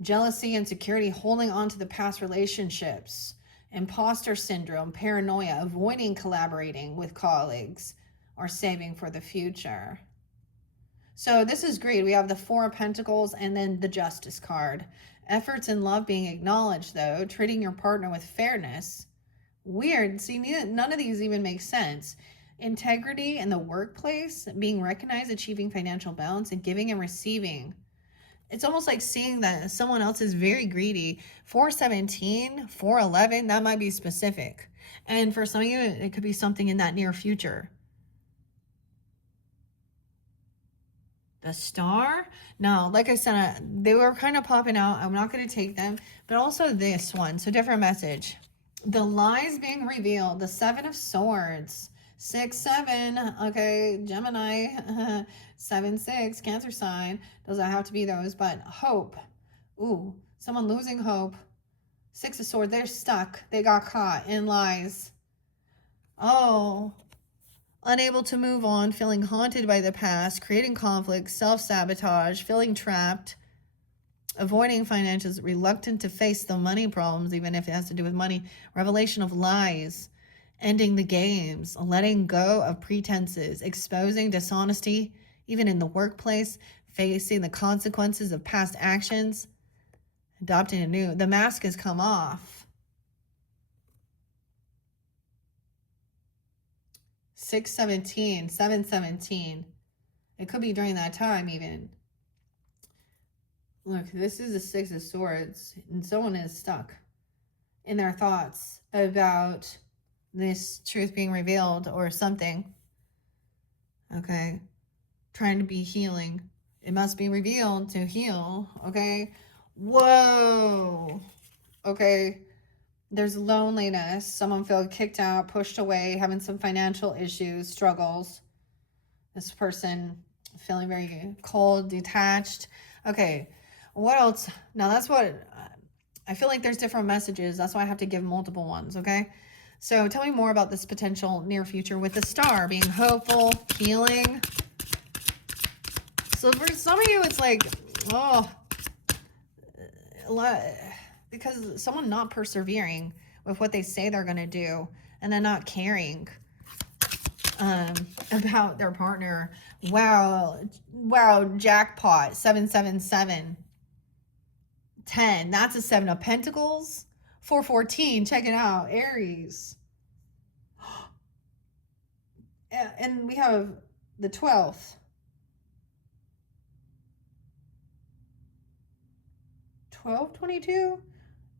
Jealousy, insecurity, holding on to the past relationships, imposter syndrome, paranoia, avoiding collaborating with colleagues, or saving for the future. So this is great. We have the Four of Pentacles and then the Justice card. Efforts in love being acknowledged, though. Treating your partner with fairness. Weird. See, none of these even make sense. Integrity in the workplace, being recognized, achieving financial balance, and giving and receiving. It's almost like seeing that someone else is very greedy. 417, 411, that might be specific. And for some of you, it could be something in that near future. The Star? No, like I said, they were kind of popping out. I'm not going to take them. But also this one. So different message. The lies being revealed. The Seven of Swords. 6-7. Okay, Gemini. 7-6. Cancer sign. Doesn't have to be those, but hope. Ooh, someone losing hope. 6 of Swords. They're stuck. They got caught in lies. Oh. Unable to move on, feeling haunted by the past, creating conflict, self-sabotage, feeling trapped, avoiding financials, reluctant to face the money problems, even if it has to do with money, revelation of lies, ending the games, letting go of pretenses, exposing dishonesty, even in the workplace, facing the consequences of past actions, adopting a new. The mask has come off. 6-17, 7-17. It could be during that time even. Look, this is the 6 of Swords, and someone is stuck in their thoughts about this truth being revealed or something. Okay. Trying to be healing. It must be revealed to heal. Okay. Whoa. Okay. There's loneliness. Someone felt kicked out, pushed away, having some financial issues, struggles. This person feeling very cold, detached. Okay, what else? Now that's what, I feel like there's different messages. That's why I have to give multiple ones, okay? So tell me more about this potential near future with the Star being hopeful, healing. So for some of you, it's like, oh, a lot, because someone not persevering with what they say they're going to do and then not caring about their partner. Wow, jackpot. 777. 10, that's a 7 of Pentacles. 414, check it out, Aries. And we have the 12th. 1222.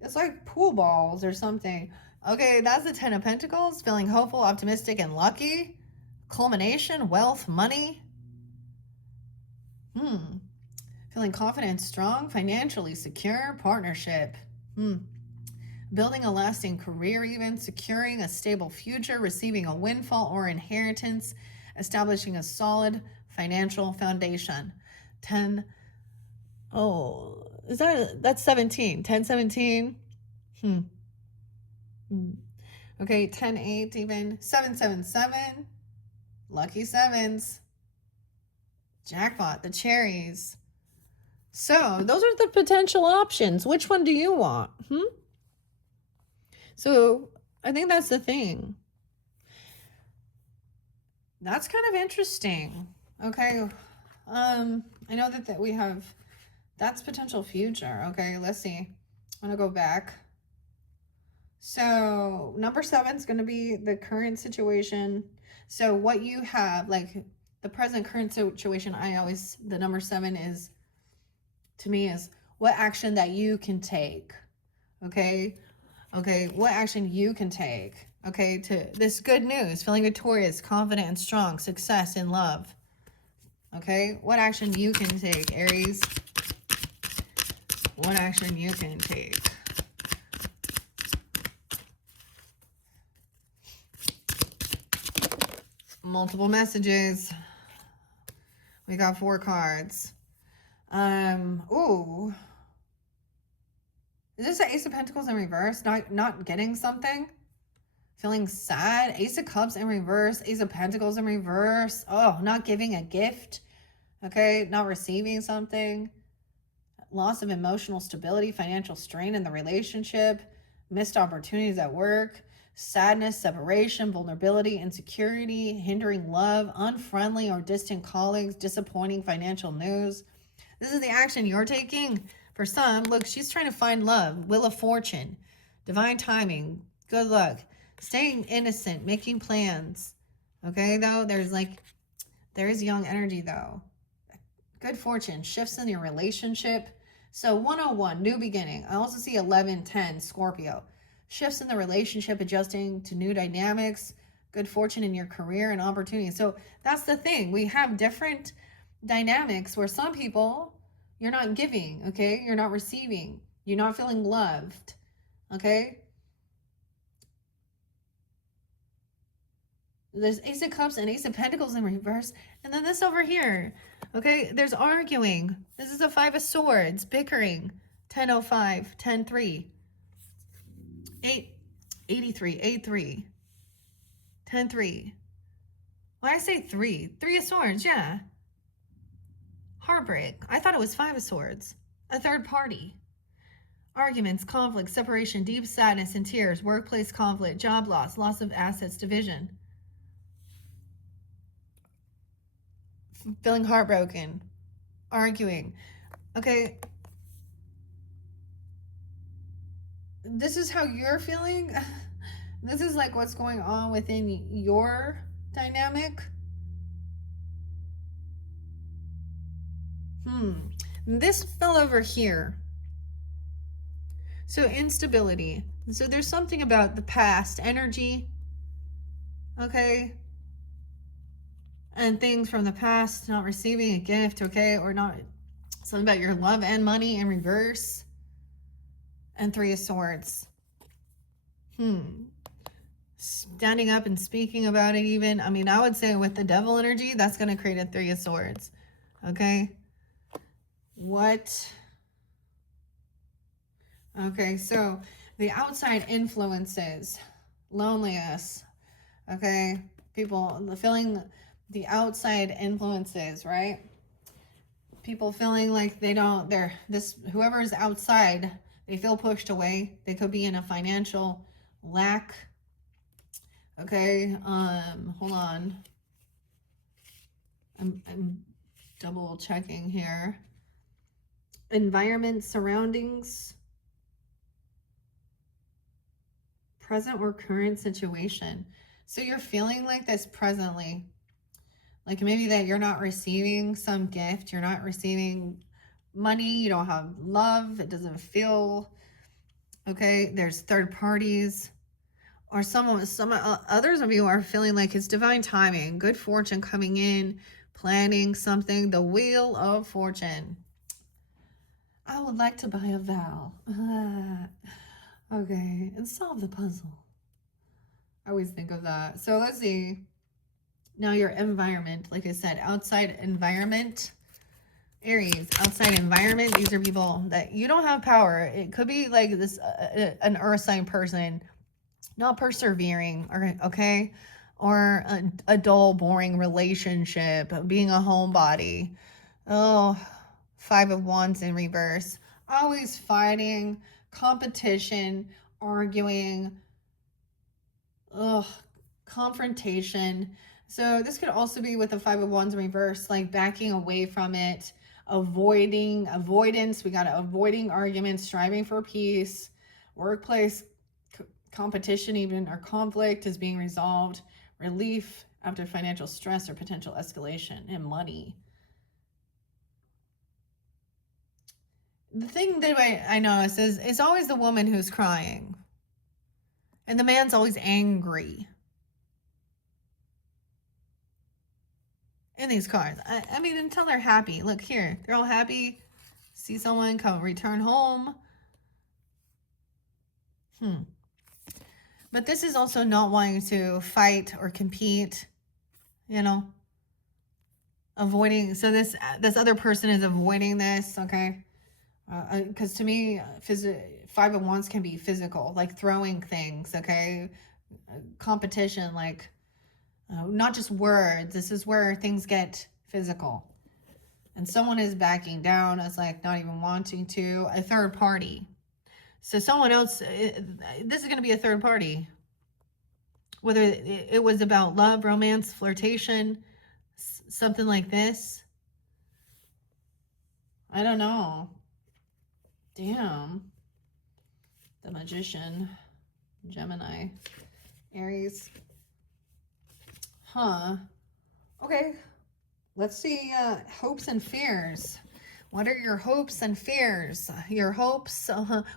It's like pool balls or something. Okay, that's the 10 of Pentacles. Feeling hopeful, optimistic, and lucky. Culmination, wealth, money. Feeling confident, strong, financially secure, partnership. Building a lasting career even, securing a stable future, receiving a windfall or inheritance, establishing a solid financial foundation. 10, oh, that's 17. 10, 17. Okay, 10, 8 even. 777. Lucky sevens. Jackpot, the cherries. So those are the potential options. Which one do you want? So I think that's the thing. That's kind of interesting. Okay. I know that we have, that's potential future. Okay, let's see. I'm going to go back. So number 7 is going to be the current situation. So what you have, like the present current situation, the number 7 is, to me, is what action that you can take. Okay. Okay. What action you can take. Okay, to this good news, feeling victorious, confident, and strong, success in love. Okay, what action you can take, Aries? What action you can take? Multiple messages. We got 4 cards. Ooh. Is this an Ace of Pentacles in reverse? Not getting something? Feeling sad? Ace of Cups in reverse. Ace of Pentacles in reverse. Oh, not giving a gift. Okay, not receiving something. Loss of emotional stability, financial strain in the relationship. Missed opportunities at work. Sadness, separation, vulnerability, insecurity, hindering love, unfriendly or distant colleagues, disappointing financial news. This is the action you're taking. For some, look, she's trying to find love, wheel of fortune, divine timing, good luck, staying innocent, making plans. Okay, though, there is young energy, though. Good fortune, shifts in your relationship. So 101, new beginning. I also see 1110, Scorpio. Shifts in the relationship, adjusting to new dynamics, good fortune in your career and opportunities. So that's the thing. We have different dynamics where some people, you're not giving, okay? You're not receiving. You're not feeling loved, okay? There's Ace of Cups and Ace of Pentacles in reverse. And then this over here, okay? There's arguing. This is a 5 of Swords, bickering. 1005, 103, 883, 83, 103. Why I say 3? 3 of Swords, yeah. Heartbreak. I thought it was 5 of Swords. A third party. Arguments, conflict, separation, deep sadness and tears, workplace conflict, job loss, loss of assets, division. Feeling heartbroken, arguing. Okay. This is how you're feeling. This is like what's going on within your dynamic. This fell over here. So instability. So there's something about the past energy. Okay. And things from the past, not receiving a gift, okay, or not, something about your love and money in reverse. And 3 of Swords. Standing up and speaking about it even. I mean, I would say with the devil energy, that's going to create a 3 of Swords. Okay. What? Okay, so the outside influences, loneliness, okay, people feeling the outside influences, right? People feeling like whoever is outside, they feel pushed away. They could be in a financial lack. Okay, hold on. I'm double checking here. Environment, surroundings, present or current situation. So you're feeling like this presently. Like maybe that you're not receiving some gift. You're not receiving money. You don't have love. It doesn't feel, okay? There's third parties. Or some others of you are feeling like it's divine timing. Good fortune coming in. Planning something. The Wheel of Fortune. I would like to buy a vowel. Okay, and solve the puzzle. I always think of that. So let's see. Now your environment, like I said, outside environment. Aries, outside environment. These are people that you don't have power. It could be like this, an earth sign person, not persevering, or okay, or a dull, boring relationship, being a homebody. Oh, 5 of Wands in reverse. Always fighting, competition, arguing, confrontation. So this could also be with the 5 of Wands in reverse, like backing away from it, avoidance. We got avoiding arguments, striving for peace, workplace competition even, or conflict is being resolved, relief after financial stress or potential escalation, and money. The thing that I notice is it's always the woman who's crying. And the man's always angry in these cards. I mean, until they're happy. Look here. They're all happy. See someone come return home. But this is also not wanting to fight or compete, you know, avoiding. So this other person is avoiding this, okay? Because to me, Five of Wands can be physical, like throwing things, okay? Competition, like not just words. This is where things get physical. And someone is backing down as like not even wanting to. A third party. So someone else, this is going to be a third party. Whether it was about love, romance, flirtation, something like this. I don't know. Damn. The Magician, Gemini, Aries. Huh. Okay. Let's see hopes and fears. What are your hopes and fears? Your hopes,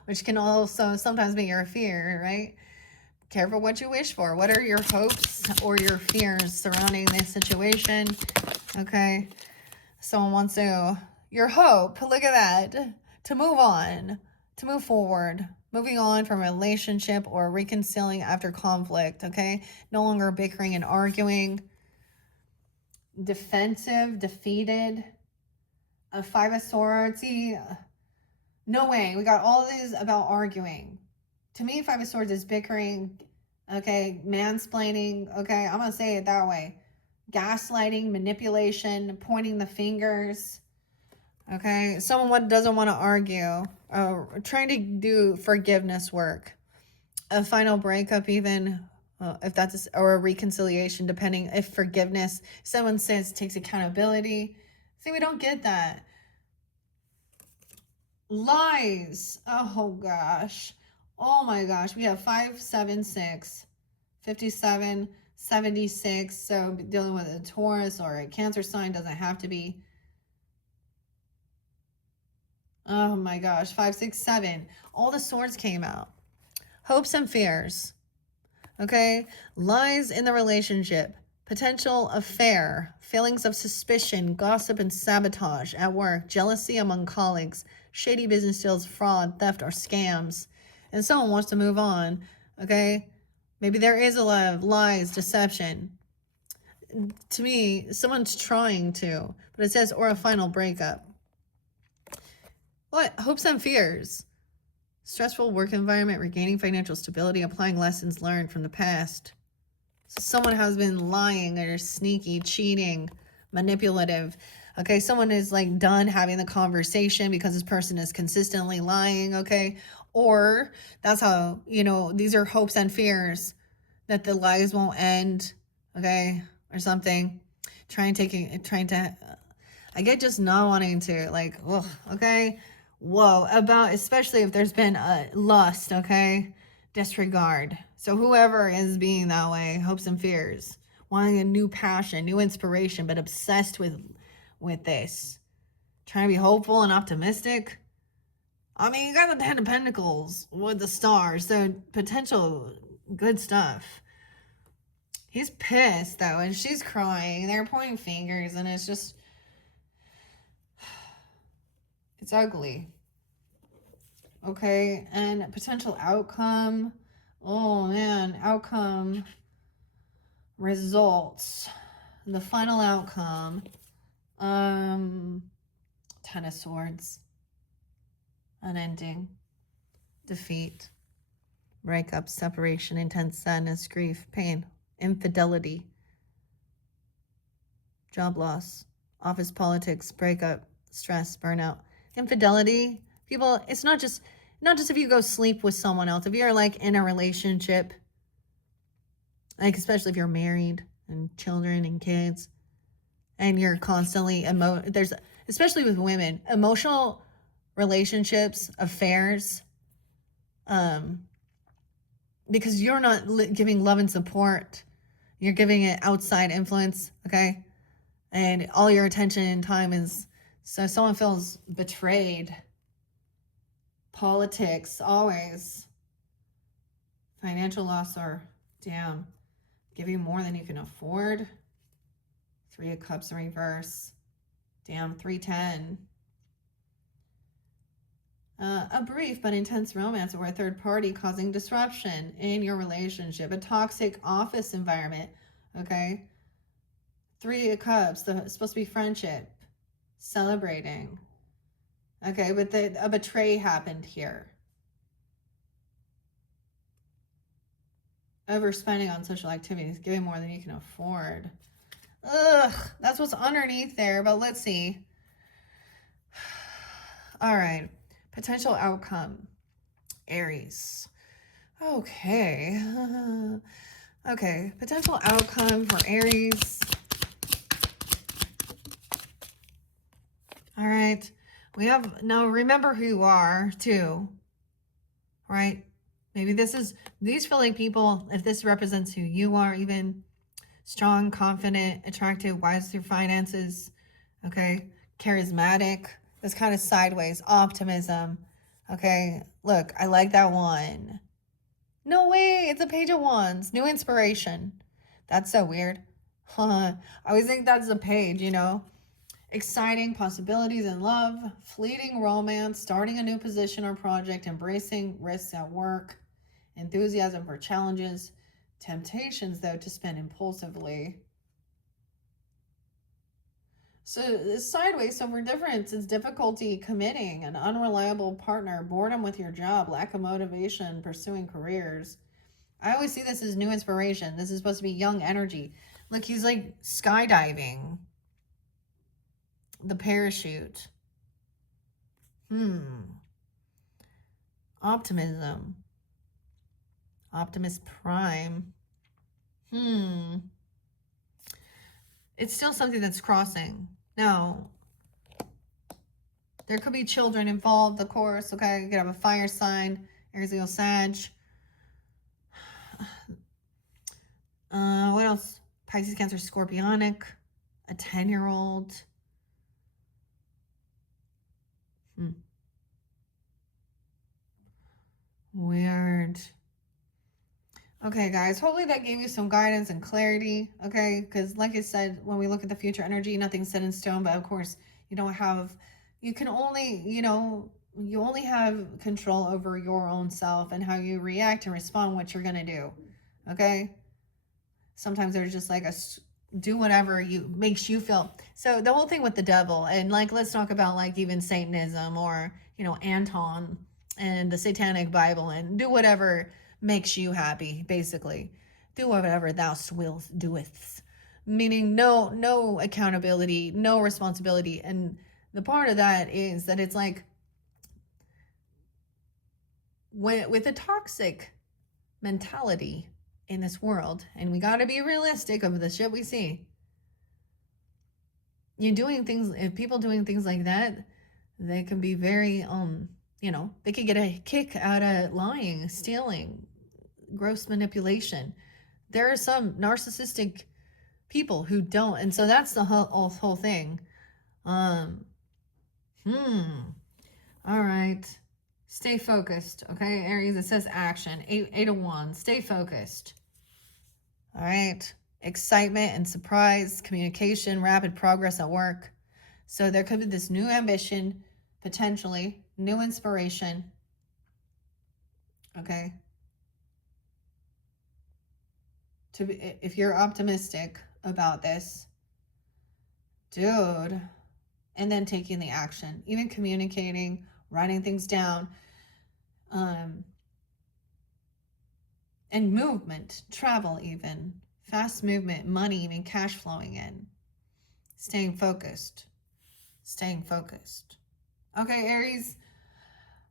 which can also sometimes be your fear, right? Careful what you wish for. What are your hopes or your fears surrounding this situation? Okay. Someone wants to, your hope, look at that, to move on, to move forward, moving on from a relationship or reconciling after conflict, okay? No longer bickering and arguing. Defensive, defeated. A Five of Swords. See, no way. We got all these about arguing. To me, Five of Swords is bickering, okay? Mansplaining, okay? I'm going to say it that way. Gaslighting, manipulation, pointing the fingers. Okay, someone doesn't want to argue. Trying to do forgiveness work. A final breakup even, if that's, or a reconciliation, depending if forgiveness, someone says takes accountability. See, we don't get that. Lies. Oh, gosh. Oh, my gosh. We have 5, 7, 6, 57, 76. So dealing with a Taurus or a Cancer sign doesn't have to be. Oh my gosh, 5, 6, 7. All the swords came out. Hopes and fears. Okay? Lies in the relationship. Potential affair. Feelings of suspicion, gossip, and sabotage at work. Jealousy among colleagues. Shady business deals, fraud, theft, or scams. And someone wants to move on. Okay? Maybe there is a lot of lies, deception. To me, someone's trying to. But it says, or a final breakup. What? Hopes and fears. Stressful work environment, regaining financial stability, applying lessons learned from the past. So someone has been lying or sneaky, cheating, manipulative. Okay, someone is like done having the conversation because this person is consistently lying, okay? Or that's how, you know, these are hopes and fears that the lies won't end, okay? Or something. Trying to, I get just not wanting to, like, ugh, okay? Whoa, about, especially if there's been a lust, okay? Disregard. So whoever is being that way, hopes and fears, wanting a new passion, new inspiration, but obsessed with this. Trying to be hopeful and optimistic. I mean, you got the Ten of Pentacles with the stars, so potential good stuff. He's pissed, though, and she's crying. They're pointing fingers, and it's just, it's ugly. Okay, and potential outcome. Oh, man, outcome. Results. The final outcome. Ten of Swords. An ending. Defeat. Breakup, separation, intense sadness, grief, pain, infidelity, job loss, office politics, breakup, stress, burnout. Infidelity, people, it's not just if you go sleep with someone else. If you're like in a relationship, like especially if you're married and children and kids, and you're constantly there's, especially with women, emotional relationships, affairs, because you're not giving love and support. You're giving it outside influence, okay? And all your attention and time is, so someone feels betrayed. Politics, always. Financial loss or, damn, giving more than you can afford. 3 of Cups in reverse. Damn, 310. A brief but intense romance or a third party causing disruption in your relationship. A toxic office environment, okay? 3 of Cups, it's supposed to be friendship, celebrating. Okay, but a betray happened here. Overspending on social activities, giving more than you can afford. Ugh, that's what's underneath there, but let's see. All right, potential outcome, Aries. Okay. Okay, potential outcome for Aries. All right, we have, now remember who you are too, right? Maybe these feel like people, if this represents who you are, even strong, confident, attractive, wise through finances, okay? Charismatic, this kind of sideways, optimism, okay? Look, I like that one. No way, it's a Page of Wands, new inspiration. That's so weird. Huh. I always think that's a page, you know? Exciting possibilities in love, fleeting romance, starting a new position or project, embracing risks at work, enthusiasm for challenges, temptations, though, to spend impulsively. So sideways, so for difference, it's difficulty committing, an unreliable partner, boredom with your job, lack of motivation, pursuing careers. I always see this as new inspiration. This is supposed to be young energy. Look, he's like skydiving. The parachute. Optimism. Optimus Prime. It's still something that's crossing. No. There could be children involved, of course. Okay, you could have a fire sign. Aries, Leo, Sag. What else? Pisces, Cancer, Scorpionic. A 10-year-old. Weird. Okay, guys, hopefully that gave you some guidance and clarity, okay? Because like I said, when we look at the future energy, nothing's set in stone, but of course, you can only, you only have control over your own self and how you react and respond, what you're going to do, okay? Sometimes there's just like do whatever makes you feel. So the whole thing with the devil, and like, let's talk about like even Satanism or, Anton and the Satanic Bible, and do whatever makes you happy, basically. Do whatever thou wilt doeth. Meaning no accountability, no responsibility. And the part of that is that it's like, with a toxic mentality in this world, and we got to be realistic of the shit we see. If people doing things like that, they can be very, they could get a kick out of lying, stealing, gross manipulation. There are some narcissistic people who don't, and so that's the whole thing. All right. Stay focused, okay, Aries? It says action. 8 of Wands. Stay focused. All right. Excitement and surprise, communication, rapid progress at work. So there could be this new ambition, potentially, new inspiration. Okay. If you're optimistic about this, dude, and then taking the action, even communicating, writing things down, and movement, travel, even fast movement, money, even cash flowing in. Staying focused. Okay, Aries,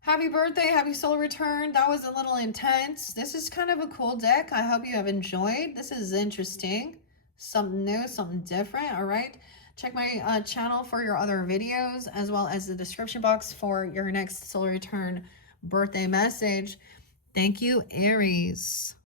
happy birthday, happy solar return. That was a little intense. This is kind of a cool deck. I hope you have enjoyed. This is interesting, something new, something different. All right, check my channel for your other videos, as well as the description box for your next solar return birthday message. Thank you, Aries.